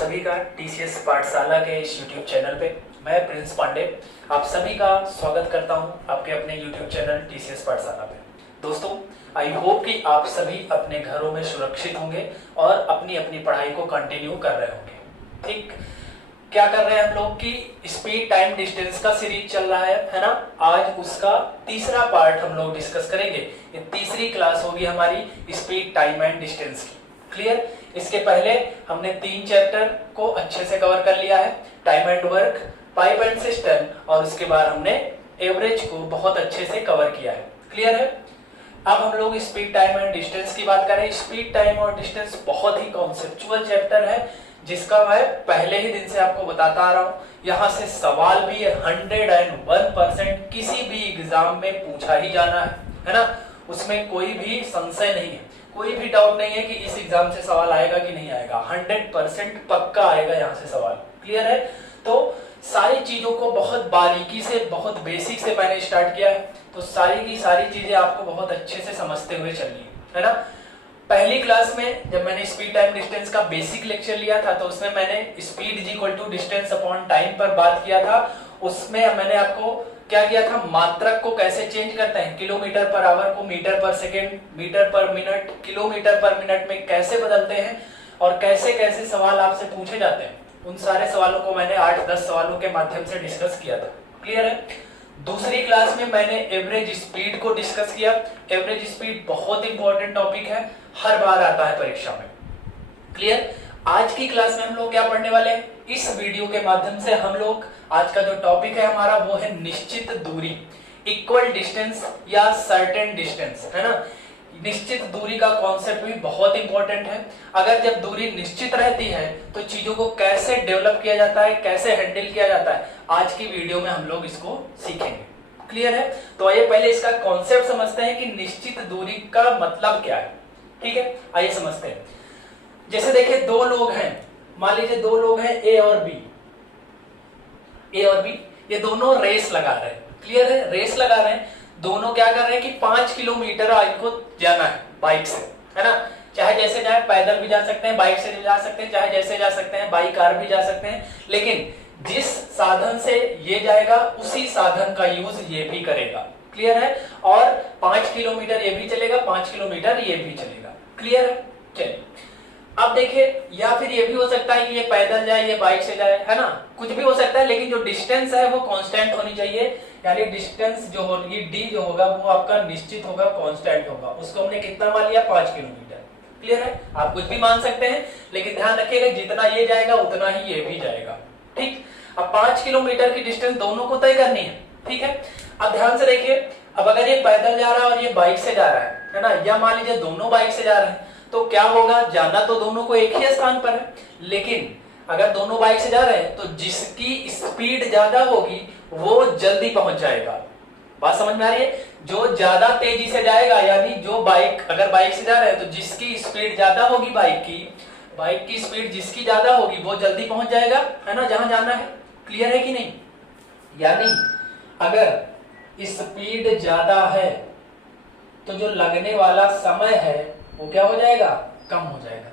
सभी का टीसीएस पाठशाला के इस यूट्यूब चैनल पे मैं प्रिंस पांडे आप सभी का स्वागत करता हूं आपके अपने यूट्यूब चैनल टीसीएस पाठशाला पे। दोस्तों, आई होप कि आप सभी अपने घरों में सुरक्षित होंगे और अपनी अपनी पढ़ाई को कंटिन्यू कर रहे होंगे। ठीक, क्या कर रहे हैं हम लोग की स्पीड टाइम डिस्टेंस का सीरीज चल रहा है ना। आज उसका तीसरा पार्ट हम लोग डिस्कस करेंगे। ये तीसरी क्लास होगी हमारी स्पीड टाइम एंड डिस्टेंस की। क्लियर? इसके पहले हमने 3 चैप्टर को अच्छे से कवर कर लिया है, time and work, pipe and system, और उसके बाद हमने एवरेज को बहुत अच्छे से कवर किया है। क्लियर है? अब हम लोग स्पीड टाइम एंड डिस्टेंस की बात करें। स्पीड टाइम और डिस्टेंस बहुत ही कॉन्सेप्चुअल चैप्टर है जिसका मैं पहले ही दिन से आपको बताता आ रहा हूँ। यहाँ से सवाल भी 101% किसी भी एग्जाम में पूछा ही जाना है ना। उसमें कोई भी संशय नहीं है, कोई भी डाउट नहीं है कि इस एग्जाम से सवाल आएगा कि नहीं आएगा। 100% पक्का आएगा यहाँ से सवाल। क्लियर है? तो सारी चीजों को बहुत बारीकी से, बहुत बेसिक से मैंने स्टार्ट किया है, तो सारी की सारी चीजें आपको बहुत अच्छे से समझते हुए चलनी है ना। पहली क्लास में जब मैंने स्पीड टाइम डिस्टेंस का बेसिक लेक्चर लिया था तो उसमें मैंने speed is equal to distance upon time पर बात किया था। उसमें मैंने आपको क्या किया था, मात्रक को कैसे चेंज करते हैं, किलोमीटर पर आवर को meter per second, meter per minute, kilometer per minute में कैसे बदलते हैं और कैसे कैसे सवाल आपसे पूछे जाते हैं, उन सारे सवालों को मैंने 8-10 सवालों के माध्यम से डिस्कस किया था। क्लियर है? दूसरी क्लास में मैंने एवरेज स्पीड को डिस्कस किया। एवरेज स्पीड बहुत इंपॉर्टेंट टॉपिक है, हर बार आता है परीक्षा में। क्लियर? आज की क्लास में हम लोग क्या पढ़ने वाले हैं, इस वीडियो के माध्यम से हम लोग आज का जो टॉपिक है हमारा वो है निश्चित दूरी, इक्वल डिस्टेंस या सर्टेन डिस्टेंस, है ना। निश्चित दूरी का कॉन्सेप्ट भी बहुत इंपॉर्टेंट है। अगर जब दूरी निश्चित रहती है तो चीजों को कैसे डेवलप किया जाता है, कैसे हैंडल किया जाता है, आज की वीडियो में हम लोग इसको सीखेंगे। क्लियर है? तो आइए पहले इसका कॉन्सेप्ट समझते हैं कि निश्चित दूरी का मतलब क्या है। ठीक है, आइए समझते हैं। जैसे देखिए, 2 लोग हैं, मान लीजिए 2 लोग हैं ए और बी, ये दोनों रेस लगा रहे हैं। क्लियर है? रेस लगा रहे हैं, दोनों क्या कर रहे हैं कि 5 किलोमीटर आज को जाना है बाइक से, है ना। चाहे जैसे जाए, पैदल भी जा सकते हैं, बाइक से भी जा सकते हैं, चाहे जैसे जा सकते हैं, बाइक कार भी जा सकते हैं, लेकिन जिस साधन से ये जाएगा उसी साधन का यूज ये भी करेगा। क्लियर है? और 5 किलोमीटर ये भी चलेगा, 5 किलोमीटर ये भी चलेगा। क्लियर है? चलिए, अब देखिए, या फिर ये भी हो सकता है कि ये पैदल जाए, ये बाइक से जाए, है ना, कुछ भी हो सकता है, लेकिन जो डिस्टेंस है वो कांस्टेंट होनी चाहिए। यानी डिस्टेंस जो होगी, डी जो होगा वो आपका निश्चित होगा, कांस्टेंट होगा। उसको हमने कितना मान लिया, 5 किलोमीटर। क्लियर है? आप कुछ भी मान सकते हैं, लेकिन ध्यान रखिएगा जितना ये जाएगा उतना ही ये भी जाएगा। ठीक, अब 5 किलोमीटर की डिस्टेंस दोनों को तय करनी है। ठीक है, अब ध्यान से देखिए, अब अगर ये पैदल जा रहा है और ये बाइक से जा रहा है ना, या मान लीजिए दोनों बाइक से जा रहे हैं, तो क्या होगा, जाना तो दोनों को एक ही स्थान पर है, लेकिन अगर दोनों बाइक से जा रहे हैं तो जिसकी स्पीड ज्यादा होगी वो जल्दी पहुंच जाएगा। बात समझ में आ रही है? जो ज्यादा तेजी से जाएगा, यानी जो बाइक, अगर बाइक से जा रहे हैं तो जिसकी स्पीड ज्यादा होगी, बाइक की स्पीड जिसकी ज्यादा होगी वो जल्दी पहुंच जाएगा, है ना, जहां जाना है। क्लियर है कि नहीं? यानी अगर स्पीड ज्यादा है तो जो लगने वाला समय है वो क्या हो जाएगा, कम हो जाएगा।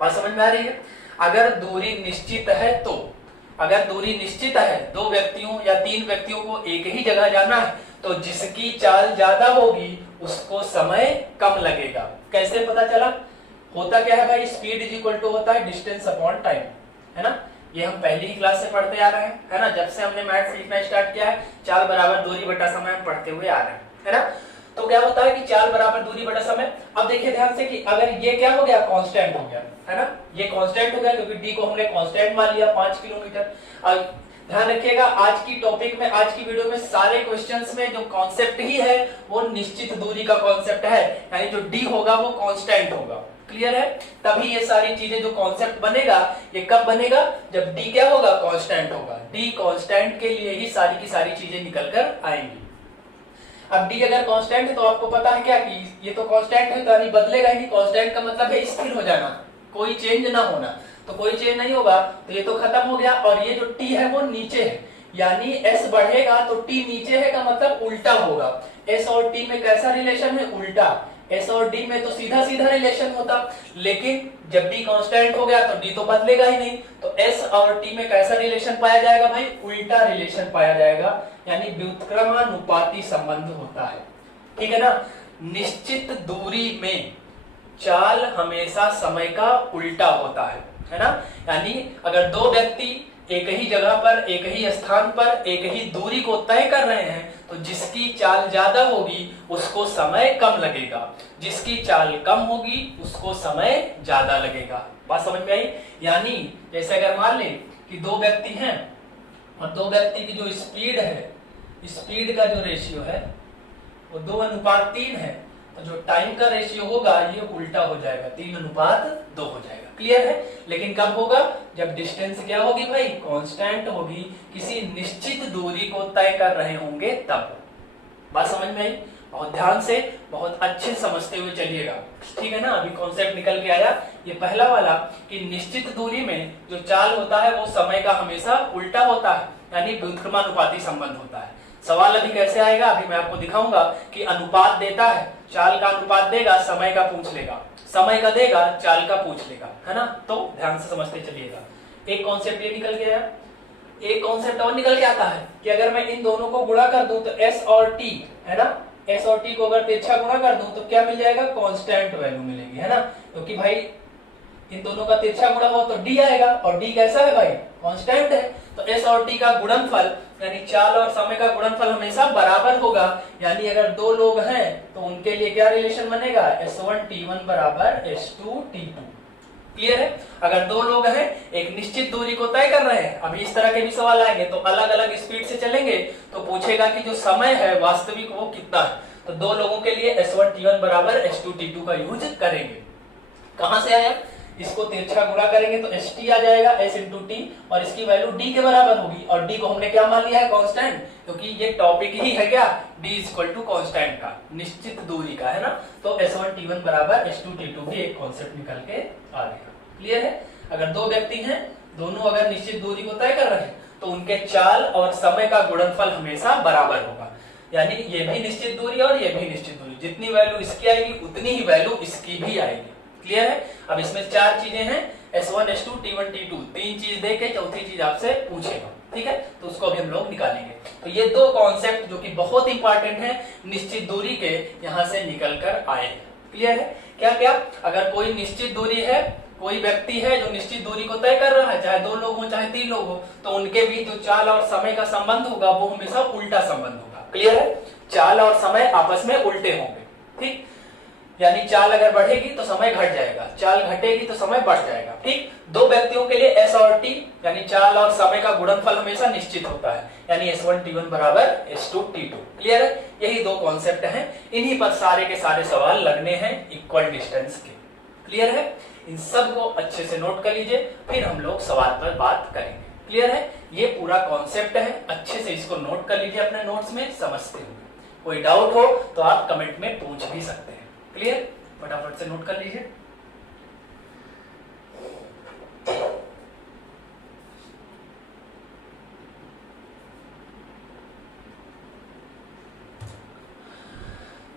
बात समझ में आ रही है? अगर दूरी निश्चित है तो, अगर दूरी निश्चित है, 2 व्यक्तियों या 3 व्यक्तियों को एक ही जगह जाना है, तो जिसकी चाल ज्यादा होगी उसको समय कम लगेगा। कैसे पता चला? होता क्या है भाई, स्पीड इज इक्वल टू होता है डिस्टेंस अपॉन टाइम, है ना। ये हम पहली ही क्लास से पढ़ते आ रहे हैं, है ना। जब से हमने मैथ सीखना स्टार्ट किया है, चाल बराबर दूरी बटा समय हम पढ़ते हुए आ रहे हैं, है ना। तो क्या होता है कि चाल बराबर दूरी बटा समय। अब देखिए ध्यान से कि अगर ये क्या हो गया, कांस्टेंट हो गया, है ना, ये कांस्टेंट हो गया क्योंकि डी को हमने कांस्टेंट मान लिया, 5 किलोमीटर। अब ध्यान रखिएगा, आज की टॉपिक में, आज की वीडियो में सारे क्वेश्चंस में जो कॉन्सेप्ट ही है वो निश्चित दूरी का कॉन्सेप्ट है, यानी जो डी होगा वो कांस्टेंट होगा। क्लियर है? तभी ये सारी चीजें जो कॉन्सेप्ट बनेगा, ये कब बनेगा, जब डी क्या होगा, कांस्टेंट होगा। डी कांस्टेंट के लिए ही सारी की सारी चीजें निकल कर आएंगी। अब डी अगर कांस्टेंट है तो आपको पता है क्या कि ये तो कांस्टेंट है, तो यानी बदलेगा ही नहीं। कांस्टेंट का मतलब है स्थिर हो जाना, कोई चेंज ना होना। तो कोई चेंज नहीं होगा तो ये तो खत्म हो गया, और ये जो टी है वो नीचे है, यानी एस बढ़ेगा तो टी नीचे है का मतलब उल्टा होगा। एस और टी में कैसा रिलेशन है, उल्टा। एस और डी में तो सीधा सीधा रिलेशन होता, लेकिन जब डी कांस्टेंट हो गया तो डी तो बदलेगा ही नहीं, तो एस और टी में कैसा रिलेशन पाया जाएगा भाई, उल्टा रिलेशन पाया जाएगा, यानी व्युत्क्रमानुपाती संबंध होता है। ठीक है ना। निश्चित दूरी में चाल हमेशा समय का उल्टा होता है ना। यानी अगर दो व्यक्ति एक ही जगह पर, एक ही स्थान पर, एक ही दूरी को तय कर रहे हैं, तो जिसकी चाल ज्यादा होगी उसको समय कम लगेगा, जिसकी चाल कम होगी उसको समय ज्यादा लगेगा। बात समझ में आई। यानी जैसे अगर मान लें कि दो व्यक्ति हैं और दो व्यक्ति की जो स्पीड है, स्पीड का जो रेशियो है वो 2:3 है, तो जो टाइम का रेशियो होगा ये उल्टा हो जाएगा, 3:2 हो जाएगा। क्लियर है। लेकिन कब होगा, जब डिस्टेंस क्या होगी भाई, कांस्टेंट होगी, किसी निश्चित दूरी को तय कर रहे होंगे तब। बात समझ में आई। बहुत ध्यान से, बहुत अच्छे समझते हुए चलिएगा। ठीक है ना। अभी कॉन्सेप्ट निकल के आया ये पहला वाला कि निश्चित दूरी में जो चाल होता है वो समय का हमेशा उल्टा होता है, यानी व्युत्क्रमानुपाती संबंध होता है। सवाल अभी कैसे आएगा, अभी मैं आपको दिखाऊंगा कि अनुपात देता है, चाल का अनुपात देगा, समय का पूछ लेगा, समय का देगा, चाल का पूछ लेगा, है ना। तो ध्यान से समझते चलिएगा। एक कॉन्सेप्ट ये निकल गया, एक कॉन्सेप्ट और निकल के आता है कि अगर मैं इन दोनों को गुणा कर दूं तो एस और टी, है ना, एस और टी को अगर तिरछा गुणा कर दूं तो क्या मिल जाएगा, कांस्टेंट वैल्यू मिलेगी, है ना। क्योंकि भाई इन दोनों का तिरछा गुणा हो तो डी आएगा, और डी कैसा है भाई, कांस्टेंट है। तो एस और टी का गुणनफल यानी चाल और समय का गुणनफल हमेशा बराबर होगा। यानी अगर दो लोग हैं तो उनके लिए क्या रिलेशन बनेगा, S1T1 बराबर S2T2। क्लियर है। अगर दो लोग हैं एक निश्चित दूरी को तय कर रहे हैं, अभी इस तरह के भी सवाल आएंगे तो अलग अलग स्पीड से चलेंगे, तो पूछेगा कि जो समय है वास्तविक वो कितना है, तो दो लोगों के लिए S1T1 बराबर S2T2 का यूज करेंगे। कहां से आया, इसको तिरछा गुणा करेंगे तो ST आ जाएगा, S इंटू टी, और इसकी वैल्यू D के बराबर होगी, और D को हमने क्या मान लिया है, कांस्टेंट, क्योंकि ये टॉपिक ही है क्या, D इक्वल टू कांस्टेंट का, निश्चित दूरी का, है ना। तो S1T1 बराबर S2T2 भी एक कॉन्सेप्ट निकल के आ गया। क्लियर है। अगर दो व्यक्ति हैं, दोनों अगर निश्चित दूरी को तय कर रहे हैं तो उनके चाल और समय का गुणनफल हमेशा बराबर होगा, यानी ये भी निश्चित दूरी और ये भी निश्चित दूरी, जितनी वैल्यू इसकी आएगी उतनी ही वैल्यू इसकी भी आएगी। क्लियर है। अब इसमें चार चीजें हैं, S1 S2 T1 T2, तीन चीज दे के चौथी चीज आपसे पूछेगा। ठीक है, तो उसको अभी हम लोग निकालेंगे। तो ये दो कॉन्सेप्ट जो कि बहुत इंपॉर्टेंट है निश्चित दूरी के, यहां से निकल कर आए हैं। क्लियर है। क्या क्या, अगर कोई निश्चित दूरी है, कोई व्यक्ति है जो निश्चित दूरी को तय कर रहा है, चाहे दो लोग हो चाहे तीन लोग हो, तो उनके बीच जो चाल और समय का संबंध होगा वो हमेशा उल्टा संबंध होगा। क्लियर है। चाल और समय आपस में उल्टे होंगे। ठीक, यानी चाल अगर बढ़ेगी तो समय घट जाएगा, चाल घटेगी तो समय बढ़ जाएगा। ठीक, दो व्यक्तियों के लिए S और T यानी चाल और समय का गुणनफल हमेशा निश्चित होता है, यानी S1T1 बराबर S2T2। क्लियर है। यही दो कॉन्सेप्ट हैं, इन्हीं पर सारे के सारे सवाल लगने हैं इक्वल डिस्टेंस के। क्लियर है। इन सब को अच्छे से नोट कर लीजिए, फिर हम लोग सवाल पर बात करेंगे। क्लियर है। ये पूरा कॉन्सेप्ट है, अच्छे से इसको नोट कर लीजिए अपने नोट्स में समझते हुए। कोई डाउट हो तो आप कमेंट में पूछ भी सकते हैं। क्लियर, फटाफट से नोट कर लीजिए।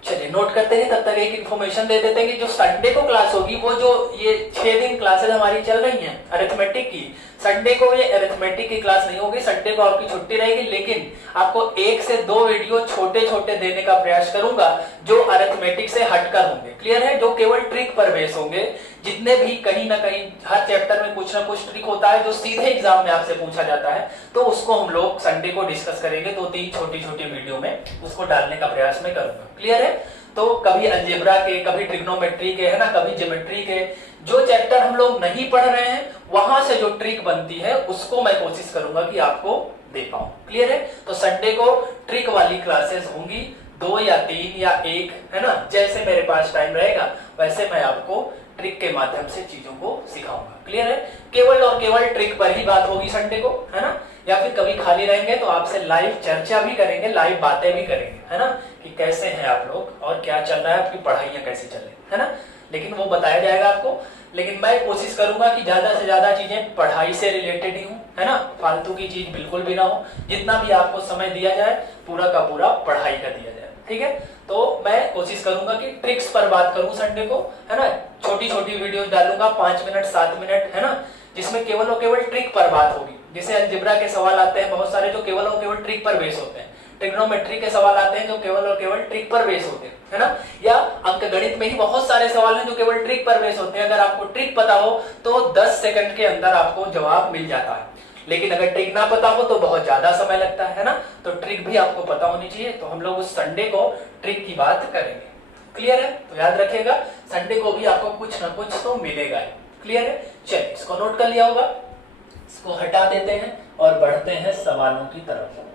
चलिए नोट करते हैं, तब तक एक इन्फॉर्मेशन दे देते हैं कि जो संडे को क्लास होगी, वो जो ये 6 दिन क्लासेस हमारी चल रही हैं अरिथमेटिक की, संडे को ये अरिथमेटिक की क्लास नहीं होगी, संडे को आपकी छुट्टी रहेगी, लेकिन आपको 1 से 2 वीडियो छोटे छोटे देने का प्रयास करूंगा जो अरिथमेटिक से हटकर होंगे। क्लियर है। जो केवल ट्रिक पर बेस होंगे, जितने भी कहीं ना कहीं हर चैप्टर में कुछ ना कुछ ट्रिक होता है जो सीधे एग्जाम में आपसे पूछा जाता है, तो उसको हम लोग संडे को डिस्कस करेंगे, 2-3 छोटी छोटी वीडियो में उसको डालने का प्रयास में करूंगा। क्लियर है। तो कभी अलजेब्रा के, कभी ट्रिग्नोमेट्री के, है ना, कभी ज्योमेट्री के, जो चैप्टर हम लोग नहीं पढ़ रहे हैं वहां से जो ट्रिक बनती है उसको मैं कोशिश करूंगा कि आपको दे पाऊं। क्लियर है। तो संडे को ट्रिक वाली क्लासेस होंगी, 2 या 3 या 1, है ना, जैसे मेरे पास टाइम रहेगा वैसे मैं आपको ट्रिक के माध्यम से चीजों को सिखाऊंगा। क्लियर है। केवल और केवल ट्रिक पर ही बात होगी संडे को, है ना, या फिर कभी खाली रहेंगे तो आपसे लाइव चर्चा भी करेंगे, लाइव बातें भी करेंगे, है ना, कि कैसे हैं आप लोग और क्या चल रहा है, आपकी पढ़ाइयाँ कैसे चल रही है ना, लेकिन वो बताया जाएगा आपको। लेकिन मैं कोशिश करूंगा कि ज्यादा से ज्यादा चीजें पढ़ाई से रिलेटेड ही हो, है ना, फालतू की चीज बिल्कुल भी ना हो। जितना भी आपको समय दिया जाए पूरा का पूरा पढ़ाई का दिया जाए। ठीक है। तो मैं कोशिश करूंगा कि ट्रिक्स पर बात करूं संडे को, है ना। छोटी छोटी वीडियोस डालूंगा 5 मिनट 7 मिनट, है ना, जिसमें केवल और केवल ट्रिक पर बात होगी। जैसे अलजेब्रा के सवाल आते हैं बहुत सारे जो केवल और केवल ट्रिक पर बेस होते हैं, ट्रिग्नोमेट्री के सवाल आते हैं जो केवल और केवल ट्रिक पर बेस होते हैं, है ना, या अंकगणित में ही बहुत सारे सवाल हैं जो केवल ट्रिक पर बेस होते हैं। अगर आपको ट्रिक पता हो तो 10 सेकंड के अंदर आपको जवाब मिल जाता है, लेकिन अगर ट्रिक ना पता हो तो बहुत ज्यादा समय लगता है ना। तो ट्रिक भी आपको पता होनी चाहिए। तो हम लोग उस संडे को ट्रिक की बात करेंगे। क्लियर है? तो याद रखिएगा संडे को भी आपको कुछ ना कुछ तो मिलेगा। क्लियर है? चलिए इसको नोट कर लिया होगा, इसको हटा देते हैं और बढ़ते हैं सवालों की तरफ।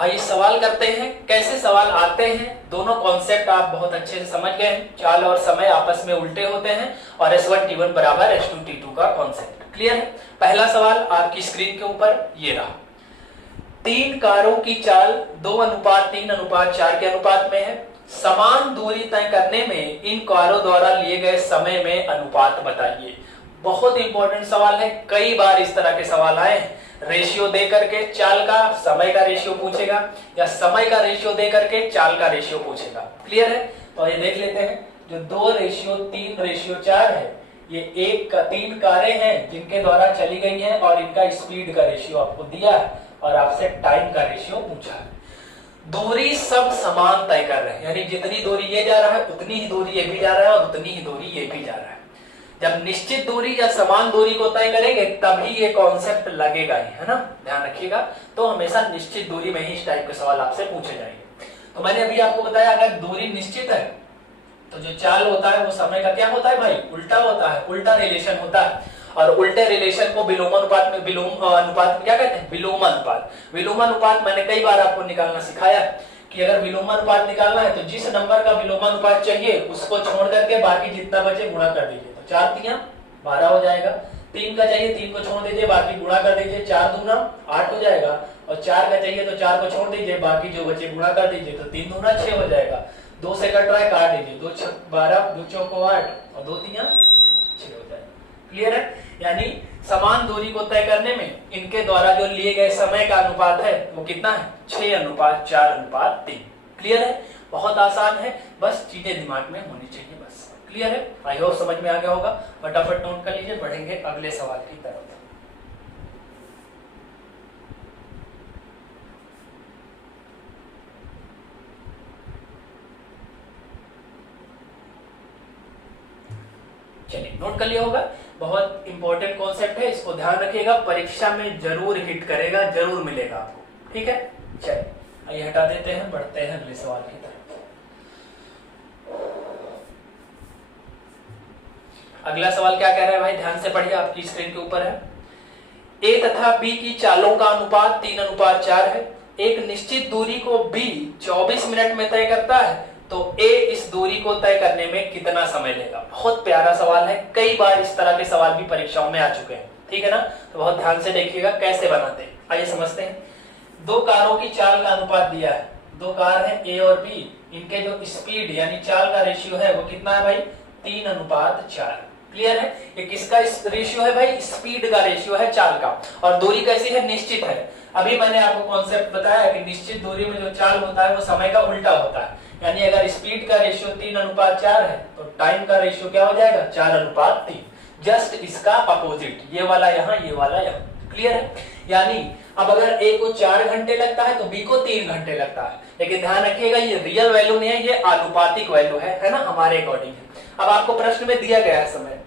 आइए सवाल करते हैं। कैसे सवाल आते हैं, दोनों कॉन्सेप्ट आप बहुत अच्छे से समझ गए हैं। चाल और समय आपस में उल्टे होते हैं और S1 T1 बराबर S2 T2 का कॉन्सेप्ट क्लियर है। पहला सवाल आपकी स्क्रीन के ऊपर ये रहा। 3 कारों की चाल 2:3:4 के अनुपात में है। समान दूरी तय करने में इन कारों द्वारा लिए गए समय में अनुपात बताइए। बहुत इंपॉर्टेंट सवाल है, कई बार इस तरह के सवाल आए हैं। रेशियो दे करके चाल का समय का रेशियो पूछेगा, या समय का रेशियो दे करके चाल का रेशियो पूछेगा। क्लियर है? तो ये देख लेते हैं, जो 2:3:4 है, ये 3 कारें हैं जिनके द्वारा चली गई हैं और इनका स्पीड का रेशियो आपको दिया है और आपसे टाइम का रेशियो पूछा है। दूरी सब समान तय कर रहे हैं, यानी जितनी दूरी ये जा रहा है उतनी ही दूरी ये भी जा रहा है और उतनी ही दूरी ये भी जा रहा है। जब निश्चित दूरी या समान दूरी को तय करेंगे तभी ये कॉन्सेप्ट लगेगा ही, है ना, ध्यान रखिएगा। तो हमेशा निश्चित दूरी में ही इस टाइप के सवाल आपसे पूछे जाएंगे। तो मैंने अभी आपको बताया अगर दूरी निश्चित है तो जो चाल होता है वो समय का क्या होता है भाई, उल्टा होता है, उल्टा रिलेशन होता है। और उल्टे रिलेशन को विलोम अनुपात में क्या कहते हैं, विलोम अनुपात। विलोम अनुपात मैंने कई बार आपको निकालना सिखाया कि अगर विलोमानुपात निकालना है तो जिस नंबर का विलोमानुपात चाहिए उसको छोड़ करके बाकी जितना बचे गुणा कर दीजिए। तो 4 3 12 हो जाएगा। 3 का चाहिए 3 को छोड़ दीजिए, बाकी गुणा कर दीजिए, 4 दूना 8 हो जाएगा। और 4 का चाहिए तो 4 को छोड़ दीजिए, बाकी जो बचे गुणा कर दीजिए, तो 3 दूना 6 हो जाएगा। 2 से कट रहा है काट दीजिए, 2 6 12, 2 चौको 8 और 2 3 6 हो जाएगा। क्लियर है? यानी समान दूरी को तय करने में इनके द्वारा जो लिए गए समय का अनुपात है वो कितना है, 6:4:3। क्लियर है? बहुत आसान है, बस चीजें दिमाग में होनी चाहिए बस। क्लियर है? आई होप समझ में आ गया होगा। फटाफट नोट कर लीजिए, बढ़ेंगे अगले सवाल की तरफ। चलिए नोट कर लिया होगा, बहुत इंपॉर्टेंट कॉन्सेप्ट है, इसको ध्यान रखिएगा, परीक्षा में जरूर हिट करेगा, जरूर मिलेगा आपको। ठीक है? चलिए आइए हटा देते हैं, बढ़ते हैं अगले सवाल की तरफ। अगला सवाल क्या कह रहा है भाई, ध्यान से पढ़िए, आपकी स्क्रीन के ऊपर है। ए तथा बी की चालों का अनुपात 3:4 है। एक निश्चित दूरी को बी 24 मिनट में तय करता है, तो ए इस दूरी को तय करने में कितना समय लेगा। बहुत प्यारा सवाल है, कई बार इस तरह के सवाल भी परीक्षाओं में आ चुके हैं। ठीक है ना? तो बहुत ध्यान से देखिएगा कैसे बनाते हैं। आइए समझते हैं। 2 कारों की चाल का अनुपात दिया है, 2 कार है ए और बी, इनके जो स्पीड यानी चाल का रेशियो है वो कितना है भाई, 3:4। क्लियर है? ये किसका रेशियो है भाई, स्पीड का रेशियो है चाल का। और दूरी कैसी है, निश्चित है। अभी मैंने आपको कॉन्सेप्ट बताया कि निश्चित दूरी में जो चाल होता है वो समय का उल्टा होता है। यानी अगर स्पीड का रेशियो 3:4 है तो टाइम का रेशियो क्या हो जाएगा, 4:3। जस्ट इसका अपोजिट, ये वाला यहाँ, ये वाला यहाँ। क्लियर है? यानी अब अगर ए को 4 घंटे लगता है तो बी को 3 घंटे लगता है। लेकिन ध्यान रखिएगा ये रियल वैल्यू नहीं है, ये आनुपातिक वैल्यू है ना, हमारे अकॉर्डिंग है। अब आपको प्रश्न में दिया गया है समय,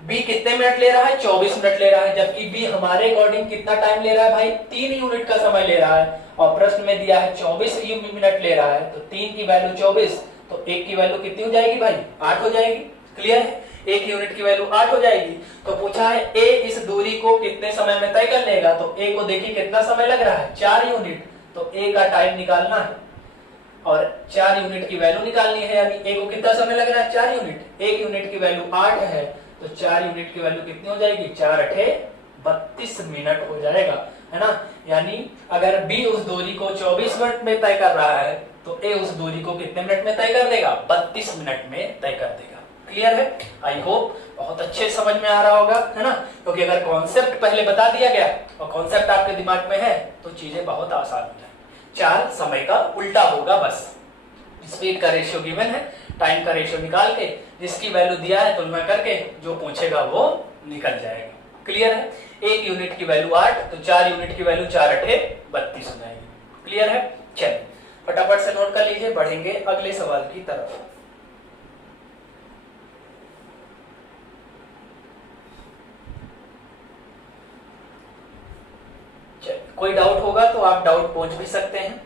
बी कितने मिनट ले रहा है, 24 मिनट ले रहा है, जबकि बी हमारे अकॉर्डिंग कितना टाइम ले रहा है भाई, 3 यूनिट का समय ले रहा है। और प्रश्न में दिया है 24 मिनट ले रहा है, तो 3 की वैल्यू 24, तो 1 की वैल्यू कितनी हो जाएगी भाई, 8 हो जाएगी। क्लियर है? 1 यूनिट की वैल्यू 8 हो जाएगी। तो पूछा है ए इस दूरी को कितने समय में तय कर लेगा, तो ए को देखिए कितना समय लग रहा है, 4 यूनिट। तो ए का टाइम निकालना है और 4 यूनिट की वैल्यू निकालनी है, यानी ए को कितना समय लग रहा है, 4 यूनिट। 1 यूनिट की वैल्यू 8 है, तो 4 यूनिट की वैल्यू कितनी हो जाएगी, 4 8 32 मिनट हो जाएगा, है ना। यानी अगर बी उस दूरी को 24 मिनट में तय कर रहा है तो ए उस दूरी को कितने मिनट में तय कर देगा, 32 मिनट में तय कर देगा। क्लियर है? आई होप बहुत अच्छे समझ में आ रहा होगा, है ना? क्योंकि अगर कॉन्सेप्ट पहले बता दिया गया और कॉन्सेप्ट आपके दिमाग में है तो चीजें बहुत आसान हो जाए। चाल समय का उल्टा होगा बस। स्पीड का रेशियो गिवन है, टाइम का रेशियो निकाल के जिसकी वैल्यू दिया है तुलना करके जो पूछेगा वो निकल जाएगा। क्लियर है? 1 यूनिट की वैल्यू 8 तो 4 यूनिट की वैल्यू 4 8 32 हो जाएगी। क्लियर है? चलिए फटाफट से नोट कर लीजिए, बढ़ेंगे अगले सवाल की तरफ। कोई डाउट होगा तो आप डाउट पूछ भी सकते हैं।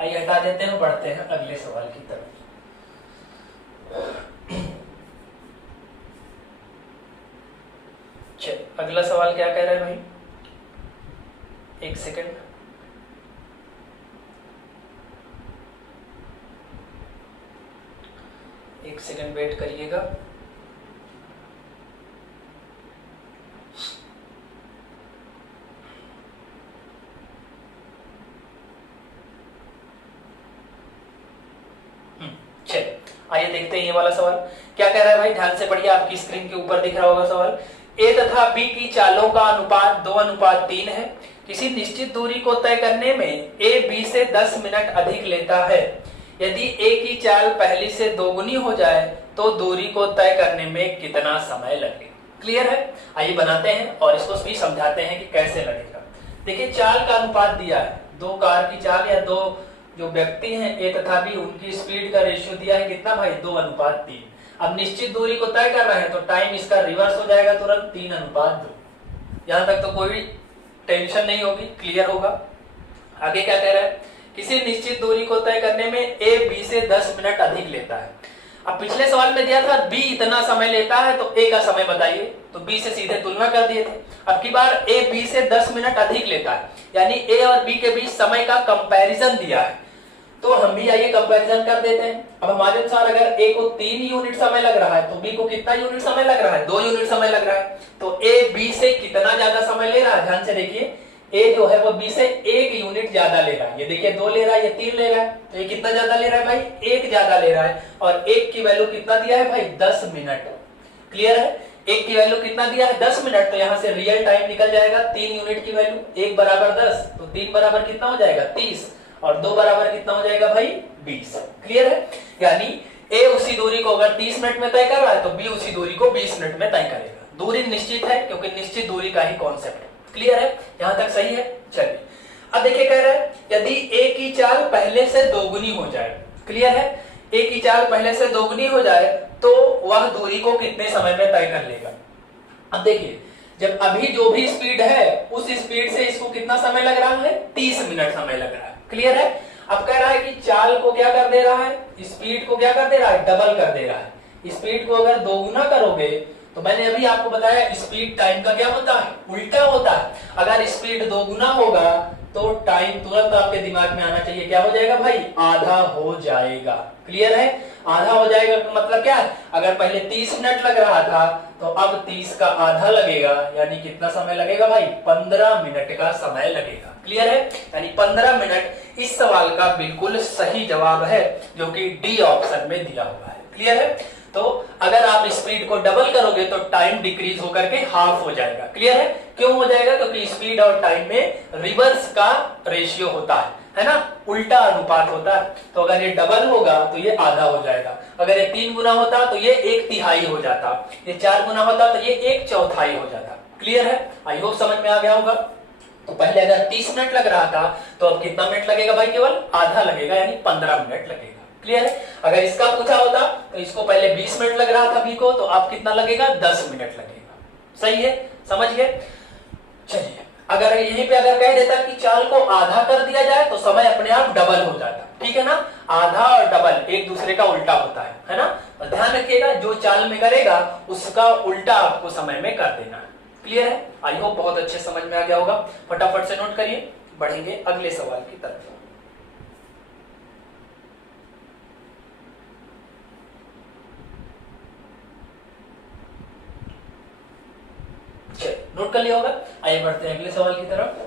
आइए हटा देते हैं, बढ़ते हैं अगले सवाल की तरफ। चलिए अगला सवाल क्या कह रहा है भाई? एक सेकंड, एक सेकंड वेट करिएगा। चलिए आइए देखते हैं ये वाला सवाल क्या कह रहा है भाई। ध्यान से पढ़िए, आपकी स्क्रीन के ऊपर दिख रहा होगा सवाल। ए तथा बी की चालों का अनुपात 2:3 है। किसी निश्चित दूरी को तय करने में ए बी से 10 मिनट अधिक लेता है। यदि ए की चाल पहली से दोगुनी हो जाए तो दूरी को तय करने में कितना समय लगेगा? क्लियर है? आइए बनाते हैं और इसको भी समझाते हैं कि कैसे लगेगा। देखिए चाल का अनुपात दिया है, दो कार की चाल या दो जो व्यक्ति हैं ए तथा बी, उनकी स्पीड का रेशियो दिया है कितना भाई? 2:3। अब निश्चित दूरी को तय कर रहे हैं तो टाइम इसका रिवर्स हो जाएगा तुरंत, 3:2। यहां तक तो कोई टेंशन नहीं होगी, क्लियर होगा। आगे क्या कह रहा है? किसी निश्चित दूरी को तय करने में ए बी से 10 मिनट अधिक लेता है। अब पिछले सवाल में दिया था बी इतना समय लेता है तो ए का समय बताइए, तो बी से सीधे तुलना कर दिए थे। अब की बार ए बी से 10 मिनट अधिक लेता है, यानी ए और बी के बीच समय का कंपैरिजन दिया है, तो हम भी आइए कंपैरिजन कर देते हैं। अब हमारे अनुसार अगर ए को 3 यूनिट समय लग रहा है तो बी को कितना यूनिट समय लग रहा है? 2 यूनिट समय लग रहा है। तो ए बी से कितना ज्यादा समय ले रहा है? ध्यान से देखिए, ए जो है वो बी से 1 यूनिट ज्यादा ले रहा है। ये देखिए 2 ले रहा है, ये 3 ले रहा है, तो ये कितना ज्यादा ले रहा है भाई? 1 ज्यादा ले रहा है। और 1 की वैल्यू कितना दिया है भाई? 10 मिनट। क्लियर है? 1 की वैल्यू कितना दिया है? 10 मिनट। तो यहाँ से रियल टाइम निकल जाएगा 3 यूनिट की वैल्यू, 1 बराबर 10 तो 3 बराबर कितना हो जाएगा? 30 और 2 बराबर कितना हो जाएगा भाई? 20। क्लियर है? यानी ए उसी दूरी को अगर 30 मिनट में तय कर रहा है तो बी उसी दूरी को 20 मिनट में तय करेगा। दूरी निश्चित है क्योंकि निश्चित दूरी का ही कॉन्सेप्ट है। क्लियर है? यहां तक सही है? चलिए अब देखिए कह रहा है यदि ए की चाल पहले से दोगुनी हो जाए। क्लियर है? ए की चाल पहले से दोगुनी हो जाए तो वह दूरी को कितने समय में तय कर लेगा? अब देखिए जब अभी जो भी स्पीड है उस स्पीड से इसको कितना समय लग रहा है? 30 मिनट समय लग रहा है। क्लियर है? अब कह रहा है कि चाल को क्या कर दे रहा है? स्पीड को क्या कर दे रहा है? डबल कर दे रहा है। स्पीड को अगर दोगुना करोगे तो मैंने अभी आपको बताया स्पीड टाइम का क्या होता है? उल्टा होता है। अगर स्पीड दोगुना होगा तो टाइम तुरंत आपके दिमाग में आना चाहिए, क्या हो जाएगा भाई? आधा हो जाएगा। क्लियर है? आधा हो जाएगा तो मतलब क्या है? अगर पहले 30 मिनट लग रहा था तो अब 30 का आधा लगेगा, यानी कितना समय लगेगा भाई? 15 मिनट का समय लगेगा। क्लियर है? यानी 15 मिनट इस सवाल का बिल्कुल सही जवाब है जो कि डी ऑप्शन में दिया हुआ है। क्लियर है? तो अगर आप स्पीड को डबल करोगे तो टाइम डिक्रीज होकर के हाफ हो जाएगा। क्लियर है? क्यों हो जाएगा? क्योंकि स्पीड और टाइम में रिवर्स का रेशियो होता है ना? उल्टा अनुपात होता है। तो अगर ये डबल होगा तो ये आधा हो जाएगा, अगर ये 3 गुना होता तो ये 1/3 हो जाता, ये 4 गुना होता तो ये 1/4 हो जाता। क्लियर है? आई होप समझ में आ गया होगा। तो पहले अगर 30 मिनट लग रहा था तो अब कितना मिनट लगेगा भाई? केवल आधा लगेगा, यानी 15 मिनट लगेगा। क्लियर है? अगर इसका पूछा होता तो इसको पहले 20 मिनट लग रहा था बी को, तो अब कितना लगेगा? 10 मिनट लगेगा। सही है? समझ गए? चलिए अगर यहीं पे अगर कह देता कि चाल को आधा कर दिया जाए तो समय अपने आप डबल हो जाता। ठीक है ना? आधा और डबल एक दूसरे का उल्टा होता है ना? तो ध्यान रखिएगा जो चाल में करेगा उसका उल्टा आपको समय में कर देना है। क्लियर है? आई होप बहुत अच्छे समझ में आ गया होगा। फटाफट से नोट करिए, बढ़ेंगे अगले सवाल की तरफ। नोट कर लिया होगा। आइए बढ़ते हैं अगले सवाल की तरफ।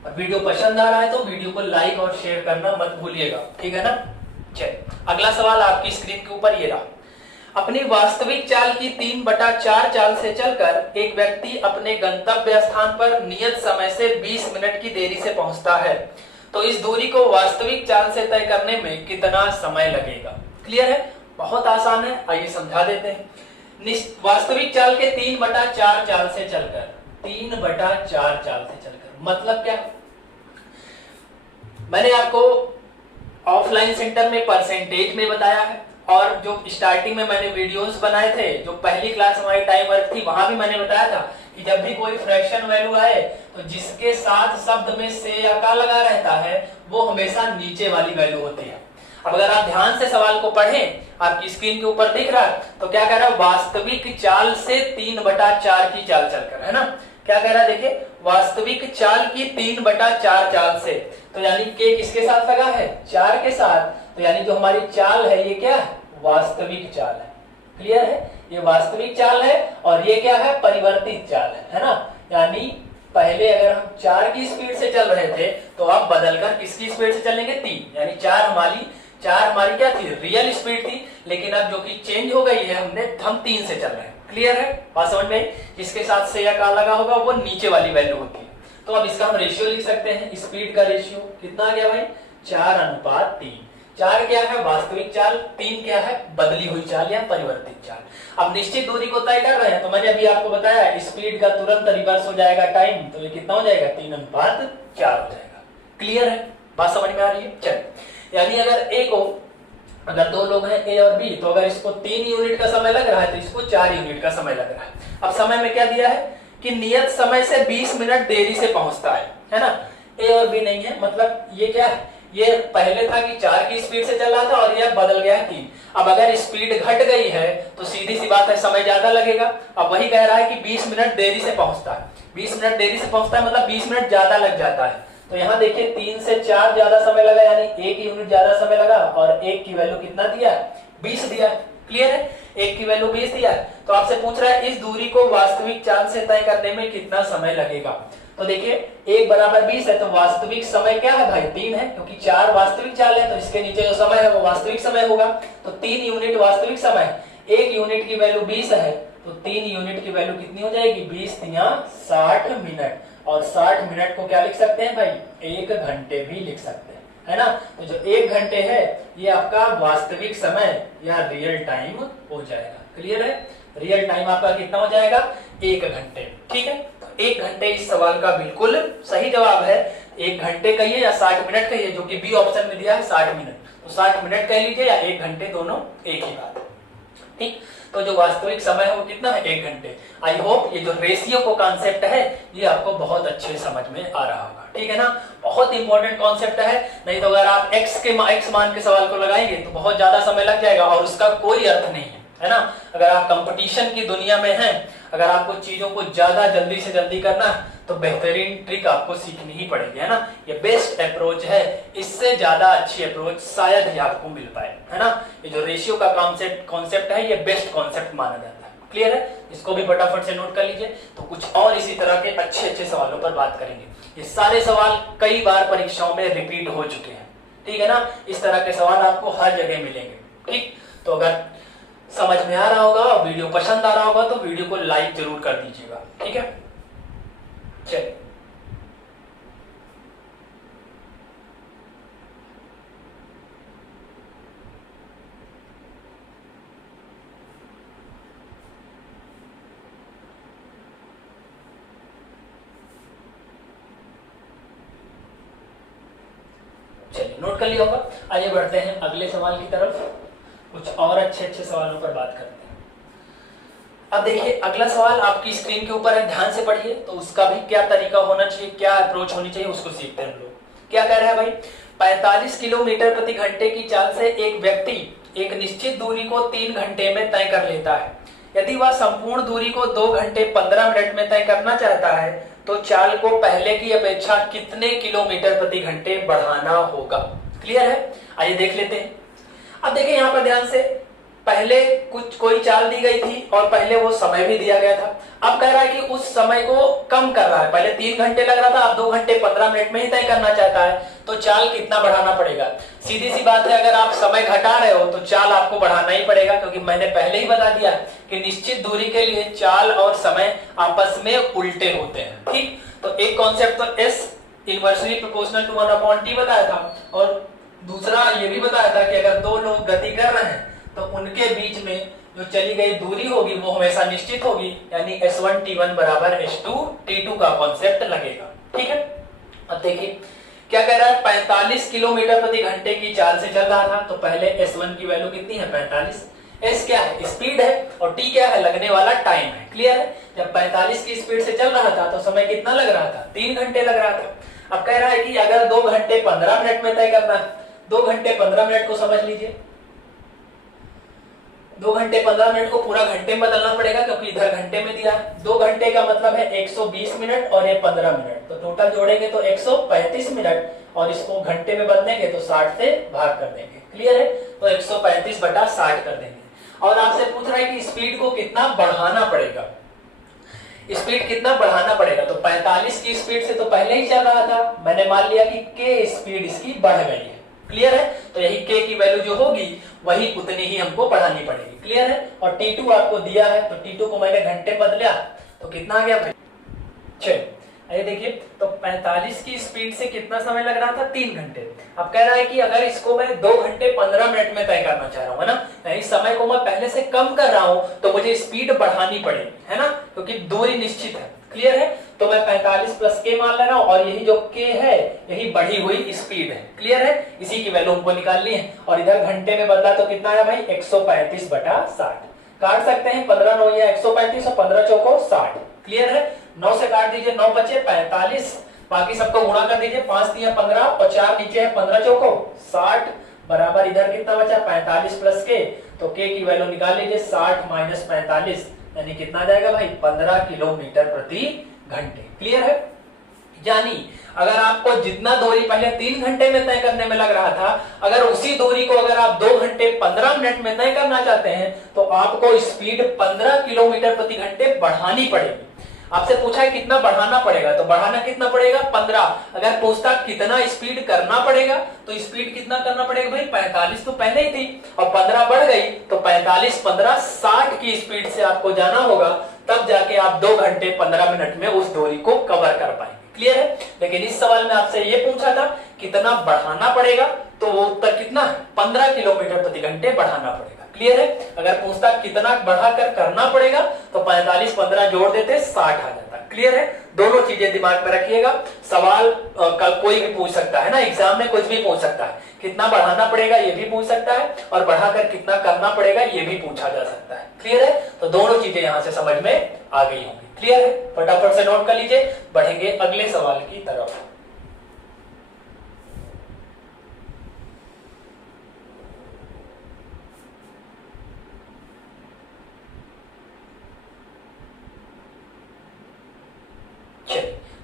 और वीडियो पसंद आ रहा है तो वीडियो को लाइक और शेयर करना मत भूलिएगा, ठीक है ना। चलिए अगला सवाल आपकी स्क्रीन के ऊपर ये रहा। अपनी वास्तविक चाल की 3/4 चाल से चलकर एक व्यक्ति अपने गंतव्य स्थान पर नियत समय से 20 मिनट की देरी से पहुंचता है, तो इस दूरी को वास्तविक चाल से तय करने में कितना समय लगेगा। क्लियर है, बहुत आसान है, आइए समझा देते हैं। वास्तविक चाल के 3/4 चाल से चलकर, 3/4 चाल से चलकर मतलब क्या, मैंने आपको ऑफलाइन सेंटर में परसेंटेज में बताया है, और जो स्टार्टिंग में मैंने वीडियोस बनाए थे, जो पहली क्लास हमारी टाइम वर्क थी, वहां भी मैंने बताया था कि जब भी कोई फ्रैक्शन वैल्यू आए तो जिसके साथ शब्द में से या का लगा रहता है वो हमेशा नीचे वाली वैल्यू होती है। अब अगर आप ध्यान से सवाल को पढ़ें, आपकी स्क्रीन के ऊपर दिख रहा है, तो क्या कह रहा है, वास्तविक चाल से 3/4 की चाल चलकर, है ना। क्या कह रहा है, देखिए वास्तविक चाल की 3/4 चाल से, तो यानी के किसके साथ लगा है, 4 के साथ, तो यानी जो हमारी चाल है ये क्या है, वास्तविक चाल है। क्लियर है, ये वास्तविक चाल है और ये क्या है, परिवर्तित चाल है ना। यानी पहले अगर हम 4 की स्पीड से चल रहे थे तो अब बदलकर किसकी स्पीड से चलेंगे, 3, यानी 4 हमारी क्या थी, रियल स्पीड थी, लेकिन अब जो कि चेंज हो गई है, हम 3 से चल रहे हैं। क्लियर है, बात समझ में, जिसके साथ से या का लगा होगा वो नीचे वाली वैल्यू होती है। तो अब इसका हम रेशियो लिख सकते हैं, स्पीड का रेशियो कितना आ गया भाई, 4:3। 4 क्या है, वास्तविक चाल, 3 क्या है, बदली हुई चाल या परिवर्तित चाल। अब निश्चित दूरी को तय कर रहे हैं, तो मैंने अभी आपको बताया स्पीड का तुरंत रिवर्स हो जाएगा टाइम, तो ये कितना हो जाएगा, 3:4 हो जाएगा। क्लियर है, बात समझ में आ रही है। चल, यानी अगर 2 लोग हैं ए और बी, तो अगर इसको 3 यूनिट का समय लग रहा है तो इसको 4 यूनिट का समय लग रहा है। अब समय में क्या दिया है कि नियत समय से 20 मिनट देरी से पहुंचता है ना। ए और बी नहीं है, मतलब ये क्या है, ये पहले था कि 4 की स्पीड से चल रहा था और ये बदल गया है 3। अब अगर स्पीड घट गई है तो सीधी सी बात है समय ज्यादा लगेगा। अब वही कह रहा है कि 20 मिनट देरी से पहुंचता है, 20 मिनट देरी से पहुंचता है मतलब 20 मिनट ज्यादा लग जाता है। तो यहाँ देखिए 3 से 4 ज्यादा समय लगा, यानी 1 यूनिट ज्यादा समय लगा, और 1 की वैल्यू कितना दिया है, 20 दिया है। क्लियर है, 1 की वैल्यू 20 दिया है। तो आपसे पूछ रहा है इस दूरी को वास्तविक चाल से तय करने में कितना समय लगेगा। तो देखिए 1 बराबर 20 है, तो वास्तविक समय क्या है भाई, 3 है, क्योंकि 4 वास्तविक चाल है, तो इसके नीचे जो समय है वो वास्तविक समय होगा। तो 3 यूनिट वास्तविक समय, 1 यूनिट की वैल्यू 20 है, तो 3 यूनिट की वैल्यू कितनी हो जाएगी, 20×3 60 मिनट। और 60 मिनट को क्या लिख सकते हैं भाई, 1 घंटे भी लिख सकते हैं, है ना। तो जो 1 घंटे है ये आपका वास्तविक समय या रियल टाइम हो जाएगा। क्लियर है, रियल टाइम आपका कितना हो जाएगा, 1 घंटे। ठीक है, तो 1 घंटे इस सवाल का बिल्कुल सही जवाब है। 1 घंटे कहिए या 60 मिनट कहिए, जो कि बी ऑप्शन में दिया है 60 मिनट, तो 60 मिनट कह लीजिए या 1 घंटे, दोनों एक ही बात है। ठीक, तो जो वास्तविक समय है वो कितना है, 1 घंटे। आई होप ये जो रेशियो को कॉन्सेप्ट है ये आपको बहुत अच्छे समझ में आ रहा होगा। ठीक है ना, बहुत इंपॉर्टेंट कॉन्सेप्ट है, नहीं तो अगर आप एक्स मान के सवाल को लगाएंगे तो बहुत ज्यादा समय लग जाएगा और उसका कोई अर्थ नहीं है ना। अगर आप कंपटीशन की दुनिया में हैं, अगर आपको चीजों को ज्यादा जल्दी से जल्दी करना है तो बेहतरीन ट्रिक आपको सीखनी ही पड़ेगी, है ना। ये बेस्ट अप्रोच है, इससे ज्यादा अच्छी अप्रोच शायद ही आपको मिल पाए, है ना। ये जो रेशियो का कॉन्सेप्ट है ये बेस्ट कॉन्सेप्ट माना जाता है। क्लियर है, इसको भी फटाफट से नोट कर लीजिए। तो कुछ और इसी तरह के अच्छे सवालों पर बात करेंगे। ये सारे सवाल कई बार परीक्षाओं में रिपीट हो चुके हैं, ठीक है ना। इस तरह के सवाल आपको हर जगह मिलेंगे। ठीक, तो अगर समझ में आ रहा होगा और वीडियो पसंद आ रहा होगा तो वीडियो को लाइक जरूर कर दीजिएगा। ठीक है, चलिए नोट कर लिया होगा। आइए बढ़ते हैं अगले सवाल की तरफ, कुछ और अच्छे सवालों पर बात करते हैं। अब देखिए अगला सवाल आपकी स्क्रीन के ऊपर है, ध्यान से पढ़िए। तो उसका भी क्या तरीका होना चाहिए, क्या अप्रोच होनी चाहिए, उसको सीखते हैं हम लोग। क्या कह रहा है भाई, 45 किलोमीटर प्रति घंटे की चाल से एक व्यक्ति एक निश्चित दूरी को 3 घंटे में तय कर लेता है। यदि वह संपूर्ण दूरी को 2 घंटे 15 मिनट में तय करना चाहता है तो चाल को पहले की अपेक्षा कितने किलोमीटर प्रति घंटे बढ़ाना होगा। क्लियर है, आइए देख लेते हैं। अब देखिए यहाँ पर ध्यान से पहले कुछ कोई चाल दी गई थी और पहले वो समय भी दिया गया था। अब कह रहा है कि उस समय को कम कर रहा है, पहले 3 घंटे लग रहा था, अब 2 घंटे 15 मिनट में ही तय करना चाहता है, तो चाल कितना बढ़ाना पड़ेगा। सीधी सी बात है, अगर आप समय घटा रहे हो तो चाल आपको बढ़ाना ही पड़ेगा, क्योंकि मैंने पहले ही बता दिया कि निश्चित दूरी के लिए चाल और समय आपस में उल्टे होते हैं। ठीक, तो एक कॉन्सेप्ट तो S inversely proportional to 1/t बताया था, और दूसरा ये भी बताया था कि अगर दो लोग गति कर रहे हैं तो उनके बीच में जो चली गई दूरी होगी वो हमेशा निश्चित होगी, यानी S1T1 बराबर S2T2 का कॉन्सेप्ट लगेगा। ठीक है, अब देखिए क्या कह रहा है, 45 किलोमीटर प्रति घंटे की चाल से चल रहा था, तो पहले S1 की वैल्यू कितनी है 45, S क्या है स्पीड है, और T क्या है लगने वाला टाइम है। क्लियर है, जब 45 की स्पीड से चल रहा था तो समय कितना लग रहा था 3 घंटे लग रहा था। अब कह रहा है कि अगर 2 घंटे 15 मिनट में तय करना है, 2 घंटे 15 मिनट को समझ लीजिए, 2 घंटे 15 मिनट को पूरा घंटे में बदलना पड़ेगा, क्योंकि इधर घंटे में दिया है। 2 घंटे का मतलब है 120 मिनट और ये 15 मिनट, तो टोटल जोड़ेंगे तो 135 मिनट, और इसको घंटे में बदलेंगे तो 60 से भाग कर देंगे। क्लियर है, तो 135 बटा 60 कर देंगे। और आपसे पूछ रहा है कि स्पीड को कितना बढ़ाना पड़ेगा, स्पीड कितना बढ़ाना पड़ेगा, तो 45 की स्पीड से तो पहले ही चल रहा था, मैंने मान लिया कि k स्पीड इसकी बढ़ गई है। क्लियर है, तो यही k की वैल्यू जो होगी वही उतनी ही हमको बढ़ानी पड़ेगी। क्लियर है, और T2 आपको दिया है, तो T2 को मैंने घंटे बदला तो कितना आ गया भाई 6। ये देखिए, तो 45 की स्पीड से कितना समय लग रहा था 3 घंटे। अब कह रहा है कि अगर इसको मैं 2 घंटे 15 मिनट में तय करना चाह रहा हूँ, है ना, यानी समय को मैं पहले से कम कर रहा हूँ, तो मुझे स्पीड बढ़ानी पड़ेगी, है ना, क्योंकि दूरी निश्चित है। क्लियर है, तो मैं 45 प्लस k मान ले रहा हूँ, और यही जो k है यही बढ़ी हुई स्पीड है। क्लियर है, इसी की वैल्यू हमको निकालनी है, और इधर घंटे में बदला तो कितना है भाई 135 बटा 60। काट सकते हैं, 15 9 या 135 और 15 चौको 60। क्लियर है, 9 से काट दीजिए, 9 बचे 45, बाकी सबको गुणा कर दीजिए, 5 3 15 और 4 नीचे है 15 चौको 60 बराबर इधर कितना बचा 45 प्लस k, तो k की वैल्यू निकाल लीजिए, 60 माइनस 45 यानी कितना जाएगा भाई 15 किलोमीटर प्रति घंटे। क्लियर है, यानी अगर आपको जितना दूरी पहले 3 घंटे में तय करने में लग रहा था, अगर उसी दूरी को अगर आप 2 घंटे 15 मिनट में तय करना चाहते हैं, तो आपको स्पीड 15 किलोमीटर प्रति घंटे बढ़ानी पड़ेगी। आपसे पूछा है कितना बढ़ाना पड़ेगा, तो बढ़ाना कितना पड़ेगा 15। अगर पूछता कितना स्पीड करना पड़ेगा, तो स्पीड कितना करना पड़ेगा भाई 45 तो पहले ही थी, और 15 बढ़ गई, तो 45 15 60 की स्पीड से आपको जाना होगा, तब जाके आप 2 घंटे 15 मिनट में उस दूरी को कवर कर पाएंगे। क्लियर है, लेकिन इस सवाल में आपसे ये पूछा था कितना बढ़ाना पड़ेगा, तो वो उत्तर कितना 15 किलोमीटर प्रति घंटे बढ़ाना पड़ेगा। क्लियर है, अगर पूछता कितना बढ़ाकर करना पड़ेगा, तो 45 15 जोड़ देते 60 आ जाता। क्लियर है, दोनों चीजें दिमाग में रखिएगा, सवाल कल कोई भी पूछ सकता है ना, एग्जाम में कुछ भी पूछ सकता है, कितना बढ़ाना पड़ेगा ये भी पूछ सकता है, और बढ़ाकर कितना करना पड़ेगा ये भी पूछा जा सकता है। क्लियर है, तो दोनों चीजें यहां से समझ में आ गई होंगी। क्लियर है, फटाफट से नोट कर लीजिए, बढ़ेंगे अगले सवाल की तरफ।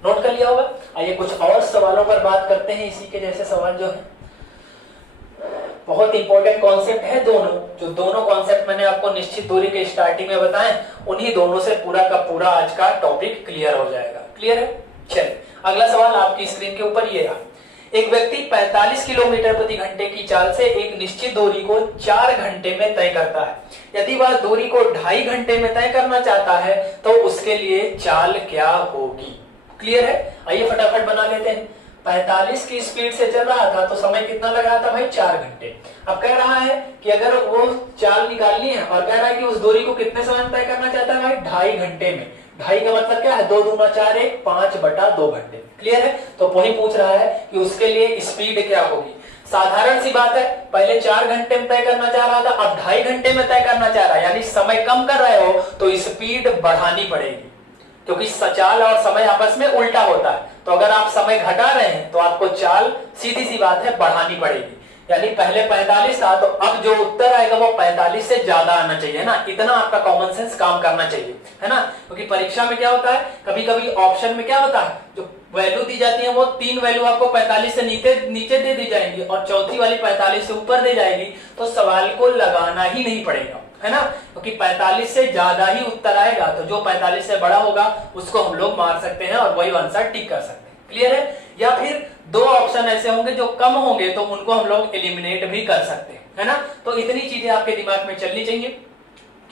नोट कर लिया होगा। आइए कुछ और सवालों पर बात करते हैं, इसी के जैसे सवाल जो है, बहुत इंपॉर्टेंट कॉन्सेप्ट है जो दोनों कॉन्सेप्ट मैंने आपको निश्चित दूरी के स्टार्टिंग में बताए, उन्हीं दोनों से पूरा का पूरा आज का टॉपिक क्लियर हो जाएगा। क्लियर है, चलिए अगला सवाल आपकी स्क्रीन के ऊपर ये रहा। एक व्यक्ति 45 किलोमीटर प्रति घंटे की चाल से एक निश्चित दूरी को 4 घंटे में तय करता है। यदि वह दूरी को 2.5 घंटे में तय करना चाहता है, तो उसके लिए चाल क्या होगी। क्लियर है, आइए फटाफट बना लेते हैं। 45 की स्पीड से चल रहा था, तो समय कितना लग रहा था भाई 4 घंटे। अब कह रहा है कि अगर वो चाल निकालनी है, और कह रहा है कि उस दूरी को कितने समय में तय करना चाहता है भाई 2.5 घंटे में। 2.5 का मतलब क्या है 2 दूना 4 1 5 बटा 2 घंटे। क्लियर है, तो वही पूछ रहा है कि उसके लिए स्पीड क्या होगी। साधारण सी बात है, पहले 4 घंटे में तय करना चाह रहा था, अब 2.5 घंटे में तय करना चाह रहा है, यानी समय कम कर रहे हो तो स्पीड बढ़ानी पड़ेगी, क्योंकि चाल और समय आपस में उल्टा होता है। तो अगर आप समय घटा रहे हैं तो आपको चाल सीधी सी बात है बढ़ानी पड़ेगी। यानी पहले 45 था, तो अब जो उत्तर आएगा वो 45 से ज्यादा आना चाहिए ना। इतना आपका कॉमन सेंस काम करना चाहिए, है ना। क्योंकि परीक्षा में क्या होता है, कभी कभी ऑप्शन में क्या होता है, जो वैल्यू दी जाती है वो 3 वैल्यू आपको 45 से नीचे दे दी जाएंगी और चौथी वाली 45 से ऊपर दे जाएगी, तो सवाल को लगाना ही नहीं पड़ेगा, है ना। क्योंकि 45 से ज्यादा ही उत्तर आएगा, तो जो 45 से बड़ा होगा उसको हम लोग मार सकते हैं और वही आंसर टिक कर सकते हैं। क्लियर है। या फिर 2 ऑप्शन ऐसे होंगे जो कम होंगे, तो उनको हम लोग एलिमिनेट भी कर सकते हैं, है ना। तो इतनी चीजें आपके दिमाग में चलनी चाहिए।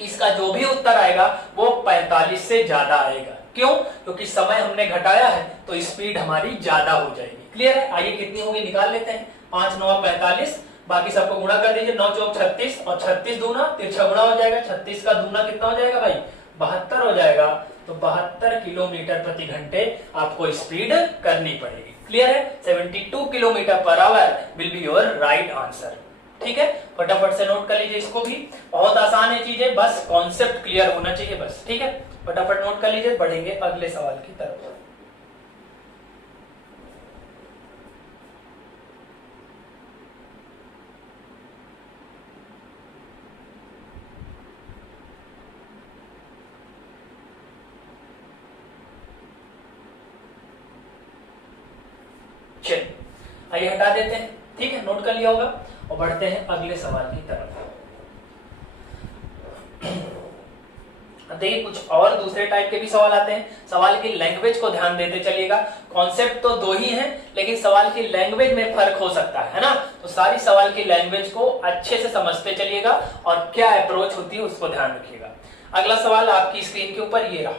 इसका जो भी उत्तर आएगा वो 45 से ज्यादा आएगा। क्यों? क्योंकि समय हमने घटाया है तो स्पीड हमारी ज्यादा हो जाएगी। क्लियर है। आइए कितनी होगी निकाल लेते हैं। 5 9 45, बाकी सबको गुणा कर दीजिए। 9 चौक 36 और 36 दूना तिरछा गुणा हो जाएगा। 36 का दूना कितना हो जाएगा भाई? 72 हो जाएगा। तो 72 किलोमीटर प्रति घंटे आपको स्पीड करनी पड़ेगी। क्लियर है। 72 kilometre per hour will be your right answer. ठीक है, फटाफट से नोट कर लीजिए इसको भी। बहुत आसान है चीजें, बस कॉन्सेप्ट क्लियर होना चाहिए बस। ठीक है, फटाफट नोट कर लीजिए। बढ़ेंगे अगले सवाल की तरफ। चलिए आइए हटा देते हैं। ठीक है, नोट कर लिया होगा और बढ़ते हैं अगले सवाल की तरफ। देखिए कुछ और दूसरे टाइप के भी सवाल आते हैं। सवाल की लैंग्वेज को ध्यान देते चलिएगा। कॉन्सेप्ट तो 2 ही हैं, लेकिन सवाल की लैंग्वेज में फर्क हो सकता है ना। तो सारी सवाल की लैंग्वेज को अच्छे से समझते चलिएगा और क्या अप्रोच होती है उसको ध्यान रखिएगा। अगला सवाल आपकी स्क्रीन के ऊपर ये रहा।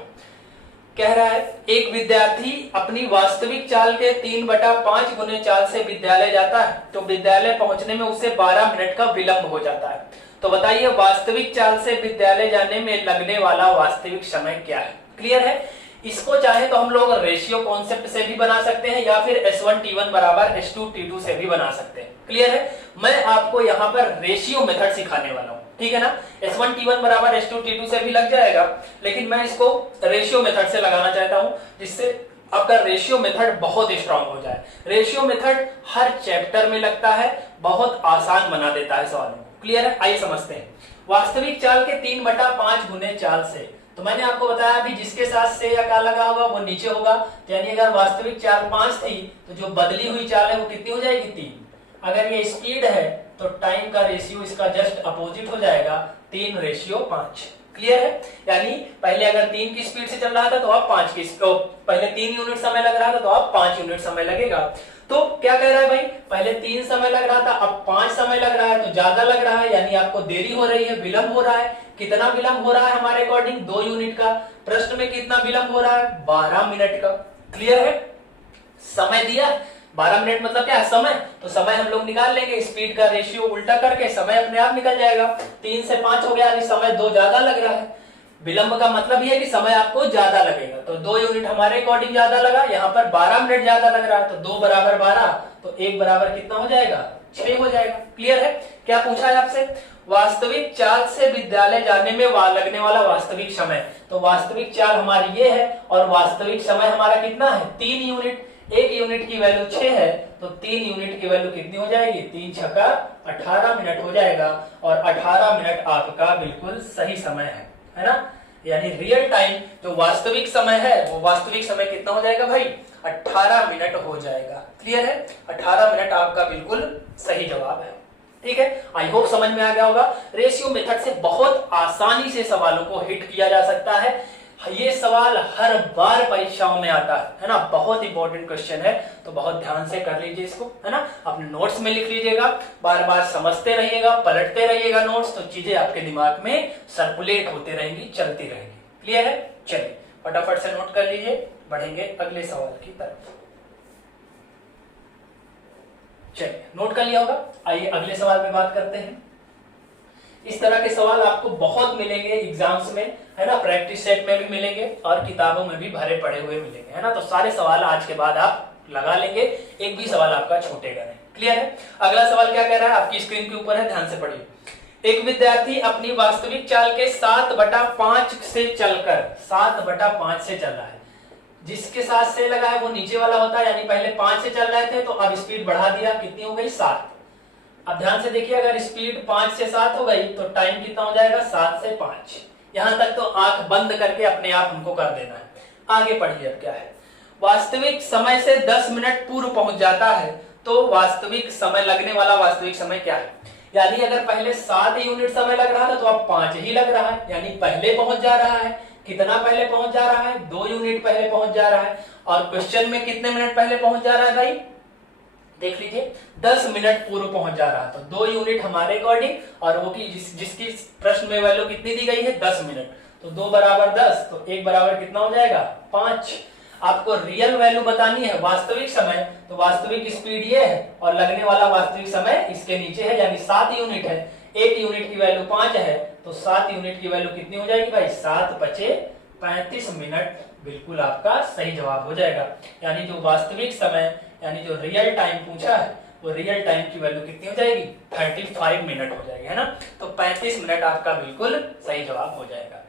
कह रहा है एक विद्यार्थी अपनी वास्तविक चाल के 3/5 गुने चाल से विद्यालय जाता है, तो विद्यालय पहुंचने में उसे 12 मिनट का विलंब हो जाता है। तो बताइए वास्तविक चाल से विद्यालय जाने में लगने वाला वास्तविक समय क्या है। क्लियर है। इसको चाहे तो हम लोग रेशियो कॉन्सेप्ट से भी बना सकते हैं या फिर S1 T1 बराबर S2 T2 से भी बना सकते हैं। क्लियर है। मैं आपको यहाँ पर रेशियो मेथड सिखाने वाला हूँ। ठीक है ना। S1 T1 बराबर S2 T2 से भी लग जाएगा, लेकिन मैं इसको रेशियो मेथड से लगाना चाहता हूँ, जिससे आपका रेशियो मेथड बहुत स्ट्रांग हो जाए। रेशियो मेथड हर चैप्टर में लगता है, बहुत आसान बना देता है सवालों को। क्लियर है। आइए समझते हैं। वास्तविक चाल के 3/5 गुने चाल से, तो मैंने आपको बताया अभी जिसके साथ से या का लगा होगा वो नीचे होगा। यानी अगर वास्तविक चाल 5 थी तो जो बदली हुई चाल है वो कितनी हो जाएगी? 3। अगर ये स्पीड है तो टाइम का रेशियो इसका जस्ट अपोजिट हो जाएगा, 3:5। क्लियर है। यानी पहले अगर 3 की स्पीड से चल रहा था तो अब 5 की, तो पहले 3 यूनिट समय लग रहा था तो अब 5 यूनिट समय लगेगा। तो क्या कह रहा है भाई, पहले 3 समय लग रहा था अब 5 समय लग रहा है, तो ज्यादा लग रहा है, यानी आपको देरी हो रही है, विलंब हो रहा है। कितना विलंब हो रहा है हमारे अकॉर्डिंग? 2 यूनिट का। प्रश्न में कितना विलंब हो रहा है? 12 मिनट का। क्लियर है। समय दिया 12 मिनट मतलब क्या है? समय। तो समय हम लोग निकाल लेंगे, स्पीड का रेशियो उल्टा करके समय अपने आप निकल जाएगा। 3 से 5 हो गया, यानी समय 2 ज्यादा लग रहा है। विलंब का मतलब ये है कि समय आपको ज्यादा लगेगा, तो 2 यूनिट हमारे अकॉर्डिंग ज्यादा लगा, यहाँ पर 12 मिनट ज्यादा लग रहा है, तो 2 बराबर 12, तो 1 बराबर कितना हो जाएगा? 6 हो जाएगा। क्लियर है। क्या पूछा है आपसे? वास्तविक चाल से विद्यालय जाने में लगने वाला वास्तविक समय। तो वास्तविक चाल हमारी ये है और वास्तविक समय हमारा कितना है? 3 यूनिट। 1 यूनिट की वैल्यू 6 है, तो 3 यूनिट की वैल्यू कितनी हो जाएगी? 3 छक्का 18 मिनट हो जाएगा। और 18 मिनट आपका बिल्कुल सही समय है ना। यानी रियल टाइम जो वास्तविक समय है वो वास्तविक समय कितना हो जाएगा भाई? 18 मिनट हो जाएगा। क्लियर है। 18 मिनट आपका बिल्कुल सही जवाब है। ठीक है, आई होप समझ में आ गया होगा। रेशियो मेथड से बहुत आसानी से सवालों को हिट किया जा सकता है। ये सवाल हर बार परीक्षाओं में आता है ना। बहुत इंपॉर्टेंट क्वेश्चन है, तो बहुत ध्यान से कर लीजिए इसको, है ना। अपने नोट्स में लिख लीजिएगा, बार बार समझते रहिएगा, पलटते रहिएगा नोट्स, तो चीजें आपके दिमाग में सर्कुलेट होते रहेंगी, चलती रहेंगी। क्लियर है। चलिए फटाफट से नोट कर लीजिए, बढ़ेंगे अगले सवाल की तरफ। चलिए नोट कर लिया होगा। आइए अगले सवाल पे बात करते हैं। इस तरह के सवाल आपको बहुत मिलेंगे एग्जाम्स में, है ना। प्रैक्टिस सेट में भी मिलेंगे और किताबों में भी भरे पड़े हुए मिलेंगे, है ना। तो सारे सवाल आज के बाद आप लगा लेंगे, एक भी सवाल आपका छूटेगा नहीं। क्लियर है। अगला सवाल क्या कह रहा है? आपकी स्क्रीन के ऊपर है, ध्यान से पढ़िए। एक विद्यार्थी अपनी वास्तविक चाल के 7/5 से चलकर 7/5 से चल रहा है। जिसके साथ से लगा है वो नीचे वाला होता है, यानी पहले 5 से चल रहे थे तो अब स्पीड बढ़ा दिया, कितनी हो गई? 7। अब ध्यान से देखिए, अगर स्पीड 5 से 7 हो गई तो टाइम कितना हो जाएगा, 7 से 5। यहां तक तो आंख बंद करके अपने आप हमको कर देना है। आगे पढ़िए अब क्या है। वास्तविक समय से 10 मिनट पूर्व पहुंच जाता है तो वास्तविक समय लगने वाला वास्तविक समय क्या है। यानी अगर पहले 7 यूनिट समय लग रहा था तो अब 5 ही लग रहा है, यानी पहले पहुंच जा रहा है। कितना पहले पहुंच जा रहा है, 2 यूनिट पहले पहुंच जा रहा है। और क्वेश्चन में कितने मिनट पहले पहुंच जा रहा है भाई, देख लीजिए 10 मिनट पूर्व पहुंच जा रहा है। तो 2 यूनिट हमारे अकॉर्डिंग, और वो की जिसकी प्रश्न में वैल्यू कितनी दी गई है, 10 मिनट। तो 2 बराबर 10, तो 1 बराबर कितना हो जाएगा, 5। आपको रियल वैल्यू बतानी है, वास्तविक समय, तो वास्तविक स्पीड ये है और लगने वाला वास्तविक समय इसके नीचे है, यानी 7 यूनिट है। 1 यूनिट की वैल्यू 5 है, तो 7 यूनिट की वैल्यू कितनी हो जाएगी भाई, 7 × 35 मिनट। बिल्कुल आपका सही जवाब हो जाएगा। यानी जो वास्तविक समय, यानी जो रियल टाइम पूछा है, वो रियल टाइम की वैल्यू कितनी हो जाएगी, 35 मिनट हो जाएगी, है ना। तो 35 मिनट आपका बिल्कुल सही जवाब हो जाएगा।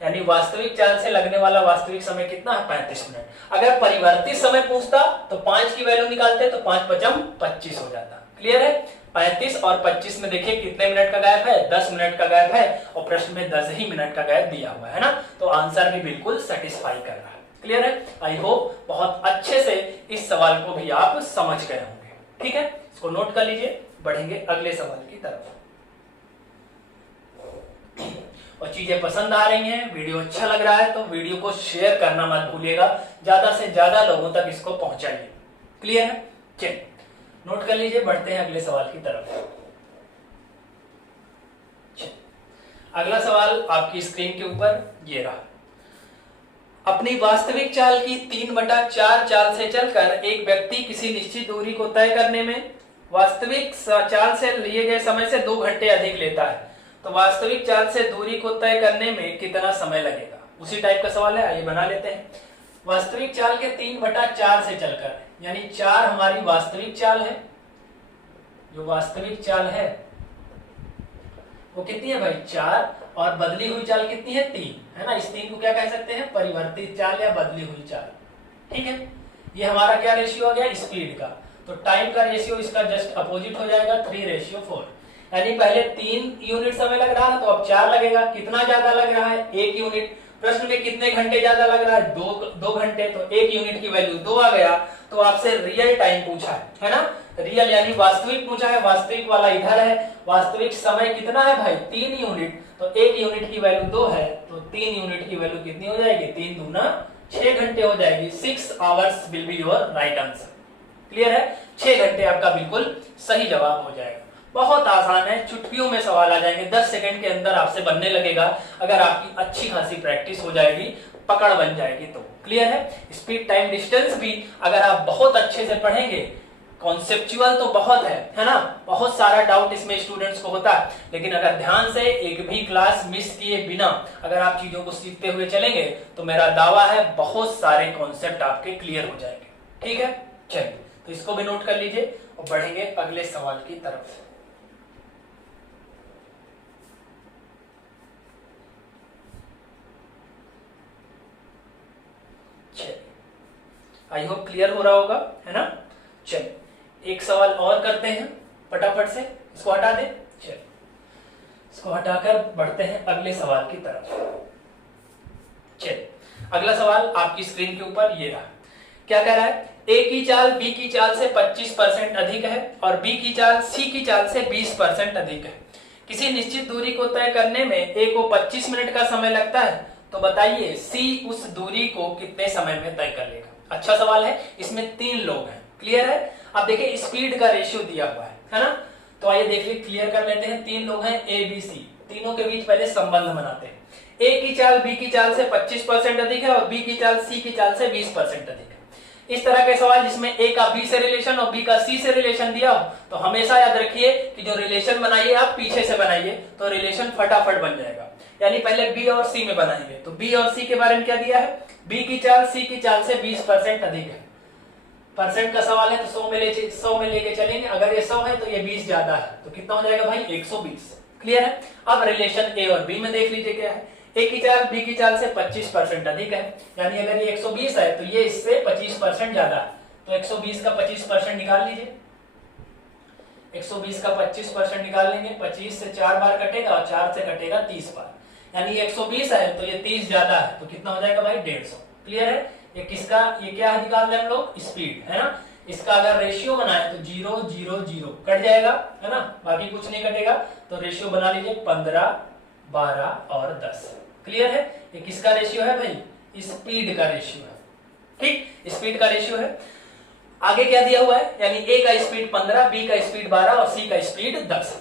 यानी वास्तविक चाल से लगने वाला वास्तविक समय कितना है, 35 मिनट। अगर परिवर्तित समय पूछता तो 5 की वैल्यू निकालते तो 5 × 5 = 25 हो जाता। क्लियर है। 35 और 25 में देखिए कितने मिनट का गैप है, 10 मिनट का गैप है, और प्रश्न में 10 ही मिनट का गैप दिया हुआ है ना। तो आंसर भी बिल्कुल सेटिस्फाई कर रहा है। क्लियर है। आई होप बहुत अच्छे से इस सवाल को भी आप समझ गए होंगे। ठीक है, इसको नोट कर लीजिए। बढ़ेंगे अगले सवाल की तरफ। और चीजें पसंद आ रही हैं, वीडियो अच्छा लग रहा है तो वीडियो को शेयर करना मत भूलिएगा, ज्यादा से ज्यादा लोगों तक इसको पहुंचाइए। क्लियर है। चलिए नोट कर लीजिए, बढ़ते हैं अगले सवाल की तरफ। अगला सवाल आपकी स्क्रीन के ऊपर ये रहा। अपनी वास्तविक चाल की 3/4 चाल से चलकर एक व्यक्ति किसी निश्चित दूरी को तय करने में वास्तविक चाल से लिए गए समय से 2 घंटे अधिक लेता है। तो वास्तविक चाल से दूरी को तय करने में कितना समय लगेगा, उसी टाइप का सवाल है। आइए बना लेते हैं। वास्तविक चाल के 3/4 से चलकर, यानी 4 हमारी वास्तविक चाल है। जो वास्तविक चाल है वो कितनी है भाई, 4, और बदली हुई चाल कितनी है, 3, है ना। इस 3 को क्या कह सकते हैं, परिवर्तित चाल या बदली हुई चाल। ठीक है। ये हमारा क्या रेशियो हो गया, स्पीड का। तो टाइम का रेशियो इसका जस्ट अपोजिट हो जाएगा, 3:4। यानी पहले 3 यूनिट समय लग रहा है तो अब 4 लगेगा। कितना ज्यादा लग रहा है, 1 यूनिट। प्रश्न में कितने घंटे ज्यादा लग रहा है, 2 घंटे। तो 1 यूनिट की वैल्यू 2 आ गया। तो आपसे रियल टाइम पूछा है ना। रियल यानी वास्तविक पूछा है, वास्तविक वाला इधर है। वास्तविक समय कितना है भाई, 3 यूनिट। तो 1 यूनिट की वैल्यू 2 है, तो 3 यूनिट की वैल्यू कितनी हो जाएगी, 3 दूना 6 घंटे हो जाएगी। 6 hours will be your right answer. Clear है। 6 घंटे आपका बिल्कुल सही जवाब हो जाएगा। बहुत आसान है, चुटकियों में सवाल आ जाएंगे, 10 सेकंड के अंदर आपसे बनने लगेगा। अगर आपकी अच्छी खासी प्रैक्टिस हो जाएगी, पकड़ बन जाएगी तो। क्लियर है। स्पीड टाइम डिस्टेंस भी अगर आप बहुत अच्छे से पढ़ेंगे, कॉन्सेप्चुअल तो बहुत है ना, बहुत सारा डाउट इसमें स्टूडेंट्स को होता है, लेकिन अगर ध्यान से एक भी क्लास मिस किए बिना अगर आप चीजों को सीखते हुए चलेंगे तो मेरा दावा है बहुत सारे कॉन्सेप्ट आपके क्लियर हो जाएंगे। ठीक है। चलिए तो इसको भी नोट कर लीजिए और बढ़ेंगे अगले सवाल की तरफ। आई होप क्लियर हो रहा होगा, है ना। चलिए एक सवाल और करते हैं फटाफट से, इसको हटा दें। चलिए इसको हटाकर बढ़ते हैं अगले सवाल की तरफ। चलिए अगला सवाल आपकी स्क्रीन के ऊपर ये रहा। क्या कह रहा है, ए की चाल बी की चाल से 25% अधिक है और बी की चाल सी की चाल से 20% अधिक है। किसी निश्चित दूरी को तय करने में ए को 25 मिनट का समय लगता है, तो बताइए सी उस दूरी को कितने समय में तय कर लेगा। अच्छा सवाल है। इसमें 3 लोग हैं। क्लियर है। अब देखिए स्पीड का रेशियो दिया हुआ है ना। तो आइए देखिए क्लियर कर लेते हैं। 3 लोग हैं ए बी सी, तीनों के बीच पहले संबंध बनाते हैं। ए की चाल बी की चाल से 25% अधिक है और बी की चाल सी की चाल से 20% अधिक है। इस तरह के सवाल जिसमें ए का बी से रिलेशन और बी का सी से रिलेशन दिया हो, तो हमेशा याद रखिए कि जो रिलेशन बनाइए आप पीछे से बनाइए तो रिलेशन फटाफट बन जाएगा। यानी पहले बी और सी में बनाएंगे। तो बी और सी के बारे में क्या दिया है, बी की चाल सी की चाल से 20% अधिक है। परसेंट का सवाल है तो 100 में लेके चलेंगे। अगर ये 100 है तो ये 20 ज्यादा है, तो कितना हो जाएगा भाई, 120। क्लियर है। अब रिलेशन ए और बी में देख लीजिए क्या है। ए की चाल बी की चाल से 25% अधिक है, यानी अगर ये 120 है तो ये इससे 25% ज्यादा है। तो 120 का 25% निकाल लीजिए। 120 का 25% निकाल लेंगे, 25 से 4 बार कटेगा और 4 से कटेगा 30 बार, यानी 120 है तो ये 30 ज्यादा है तो कितना हो जाएगा भाई 150। क्लियर है? ये किसका, ये क्या निकाल रहे हैं हम लोग, स्पीड, है ना। इसका अगर रेशियो बनाए तो 0 0 0 कट जाएगा, है ना, बाकी कुछ नहीं कटेगा। तो रेशियो बना लीजिए 15 12 और 10। क्लियर है? ये किसका रेशियो है भाई, स्पीड का रेशियो है। ठीक, स्पीड का रेशियो है। आगे क्या दिया हुआ है, यानी ए का स्पीड 15, बी का स्पीड 12 और सी का स्पीड 10।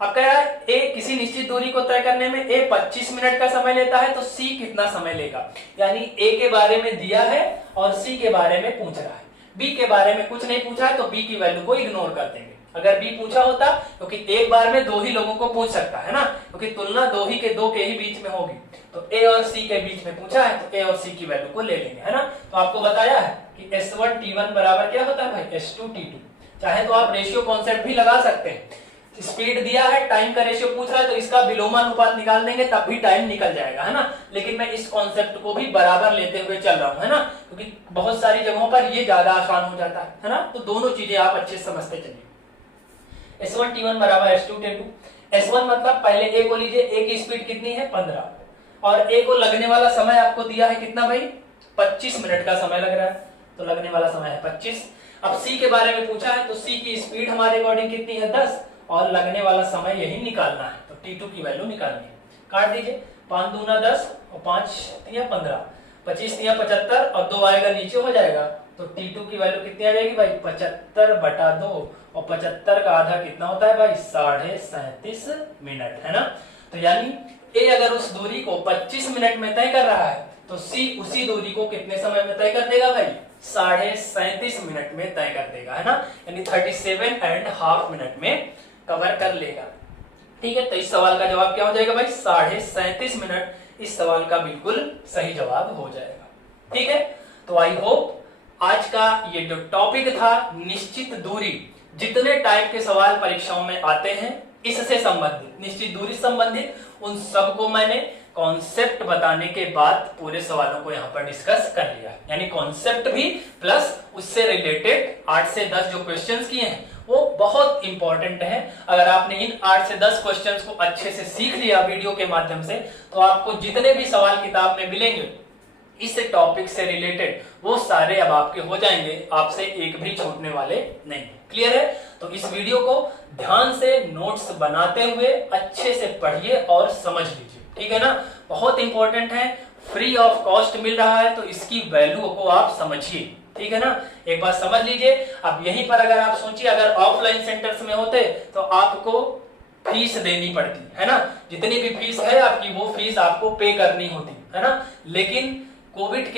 अब कह रहा है ए किसी निश्चित दूरी को तय करने में ए 25 मिनट का समय लेता है तो सी कितना समय लेगा। यानी ए के बारे में दिया है और सी के बारे में पूछ रहा है। बी के बारे में कुछ नहीं पूछा है तो बी की वैल्यू को इग्नोर कर देंगे। अगर बी पूछा होता, क्योंकि एक बार में 2 ही लोगों को पूछ सकता है ना, क्योंकि तुलना 2 के ही बीच में होगी। तो ए और सी के बीच में पूछा है तो ए और सी की वैल्यू को ले लेंगे, है ना। तो आपको बताया है कि S1 T1 बराबर क्या होता है भाई, S2 T2। चाहे तो आप रेशियो कॉन्सेप्ट भी लगा सकते हैं। स्पीड दिया है, टाइम का रेशियो पूछ रहा है तो इसका विलोमानुपात निकाल देंगे तब भी टाइम निकल जाएगा, है ना। लेकिन मैं इस कॉन्सेप्ट को भी बराबर लेते हुए चल रहा हूं, है ना, क्योंकि बहुत सारी जगहों पर ये ज्यादा आसान हो जाता है ना। तो दोनों चीजें आप अच्छे से समझते चलिए। S1 T1 बराबर S2 T2। S1 मतलब पहले ए को लीजिए, ए की स्पीड कितनी है 15 और ए को लगने वाला समय आपको दिया है कितना भाई, 25 मिनट का समय लग रहा है, तो लगने वाला समय है 25। अब सी के बारे में पूछा है तो सी की स्पीड हमारे अकॉर्डिंग कितनी है 10 और लगने वाला समय यही निकालना है, तो T2 की वैल्यू निकालनी है। काट दीजिए, 5 दूना 10 और 5 तिया 15, 25 तिया 75 और 2 आएगा नीचे हो जाएगा, तो T2 की वैल्यू कितनी आ जाएगी भाई 75/2 और 75 का आधा कितना होता है भाई 37.5 मिनट, है ना। तो यानी ए अगर उस दूरी को 25 मिनट में तय कर रहा है तो सी उसी दूरी को कितने समय में तय कर देगा भाई 37.5 मिनट में तय कर देगा, है ना, यानी 37.5 मिनट में कवर कर लेगा। ठीक है, तो इस सवाल का जवाब क्या हो जाएगा भाई 37.5 मिनट। इस सवाल का बिल्कुल सही जवाब हो जाएगा। ठीक है, तो आई होप आज का ये जो टॉपिक था निश्चित दूरी, जितने टाइप के सवाल परीक्षाओं में आते हैं इससे संबंधित, निश्चित दूरी संबंधित, उन सबको मैंने कॉन्सेप्ट बताने के बाद पूरे सवालों को यहाँ पर डिस्कस कर लिया। यानी कॉन्सेप्ट भी प्लस उससे रिलेटेड 8 से 10 जो क्वेश्चंस किए हैं वो बहुत इंपॉर्टेंट है। अगर आपने इन 8 से 10 क्वेश्चंस को अच्छे से सीख लिया वीडियो के माध्यम से तो आपको जितने भी सवाल किताब में मिलेंगे इस टॉपिक से रिलेटेड वो सारे अब आपके हो जाएंगे, आपसे एक भी छूटने वाले नहीं। क्लियर है? तो इस वीडियो को ध्यान से नोट्स बनाते हुए अच्छे से पढ़िए और समझ लीजिए। ठीक है ना, बहुत इंपॉर्टेंट है, फ्री ऑफ कॉस्ट मिल रहा है तो इसकी वैल्यू को आप समझिए। ठीक है ना, एक बात समझ लीजिए। अब यहीं पर अगर आप सोचिए अगर ऑफलाइन सेंटर्स में होते तो आपको फीस देनी पड़ती, है ना, जितनी भी फीस है आपकी वो फीस आपको पे करनी होती, है ना। लेकिन कोविड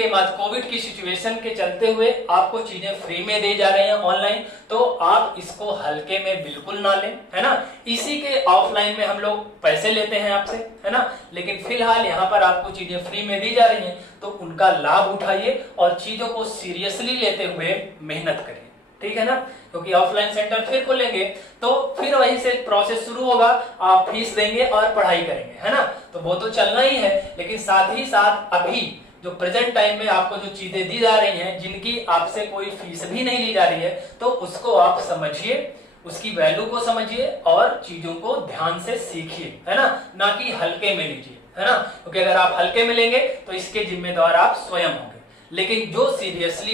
की सिचुएशन के चलते हुए आपको चीजें फ्री में दी जा रही हैं ऑनलाइन, तो आप इसको हल्के में बिल्कुल ना लें, है ना। इसी के ऑफलाइन में हम लोग पैसे लेते हैं आपसे, है ना, लेकिन फिलहाल यहाँ पर आपको चीजें फ्री में दी जा रही हैं तो उनका लाभ उठाइए और चीजों को सीरियसली लेते हुए मेहनत करिए। ठीक है ना, क्योंकि ऑफलाइन सेंटर फिर खोलेंगे तो फिर वहीं से प्रोसेस शुरू होगा, आप फीस देंगे और पढ़ाई करेंगे, है ना। तो वो तो चलना ही है, लेकिन साथ ही साथ अभी जो प्रेजेंट टाइम में आपको जो चीजें दी जा रही हैं जिनकी आपसे कोई फीस भी नहीं ली जा रही है तो उसको आप समझिए, उसकी वैल्यू को समझिए और चीजों को ध्यान से सीखिए, है ना कि हल्के में लीजिए, है ना, क्योंकि अगर आप हल्के में लेंगे तो इसके जिम्मेदार आप स्वयं होंगे। लेकिन जो सीरियस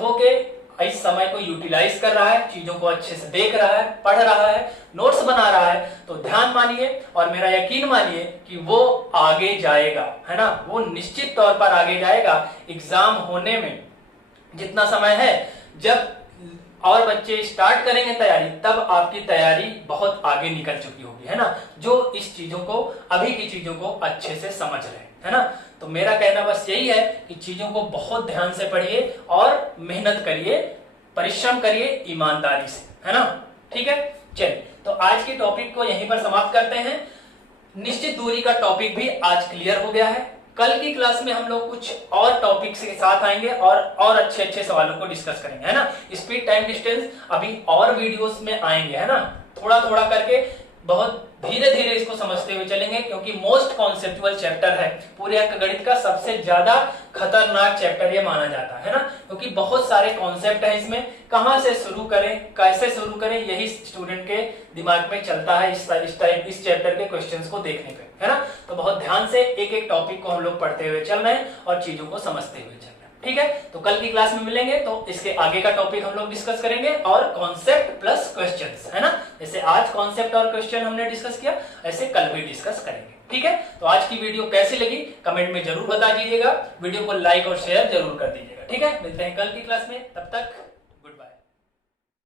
होके इस समय को यूटिलाइज कर रहा है, चीजों को अच्छे से देख रहा है, पढ़ रहा है, नोट्स बना रहा है, तो ध्यान मानिए और मेरा यकीन मानिए कि वो आगे जाएगा, है ना, वो निश्चित तौर पर आगे जाएगा। एग्जाम होने में जितना समय है, जब और बच्चे स्टार्ट करेंगे तैयारी तब आपकी तैयारी बहुत आगे निकल चुकी होगी, है ना, जो इस चीजों को अभी की चीजों को अच्छे से समझ रहे हैं, है ना। तो मेरा कहना बस यही है कि चीजों को बहुत ध्यान से पढ़िए और मेहनत करिए, परिश्रम करिए ईमानदारी से, है ना। ठीक है, चलिए तो आज की टॉपिक को यहीं पर समाप्त करते हैं। निश्चित दूरी का टॉपिक भी आज क्लियर हो गया है। कल की क्लास में हम लोग कुछ और टॉपिक्स के साथ आएंगे और अच्छे सवालों को डिस्कस करेंगे, है ना। स्पीड टाइम डिस्टेंस अभी और वीडियोस में आएंगे, है ना, थोड़ा थोड़ा करके बहुत धीरे धीरे इसको समझते हुए चलेंगे, क्योंकि मोस्ट कॉन्सेप्चुअल चैप्टर है, पूरे अंकगणित का सबसे ज्यादा खतरनाक चैप्टर ये माना जाता है ना, क्योंकि बहुत सारे कॉन्सेप्ट है इसमें, कहां से शुरू करें, कैसे शुरू करें, यही स्टूडेंट के दिमाग में चलता है इस चैप्टर के क्वेश्चंस को देखने पे, है ना। तो बहुत ध्यान से एक एक टॉपिक को हम लोग पढ़ते हुए चल रहे हैं और चीजों को समझते हुए चल रहे हैं, ठीक है। तो कल की क्लास में मिलेंगे तो इसके आगे का टॉपिक हम लोग डिस्कस करेंगे, और कॉन्सेप्ट प्लस क्वेश्चंस, है ना। जैसे आज कॉन्सेप्ट और क्वेश्चन हमने डिस्कस किया, ऐसे कल भी डिस्कस करेंगे, ठीक है। तो आज की वीडियो कैसी लगी कमेंट में जरूर बता दीजिएगा, वीडियो को लाइक और शेयर जरूर कर दीजिएगा, ठीक है। मिलते हैं कल की क्लास में, तब तक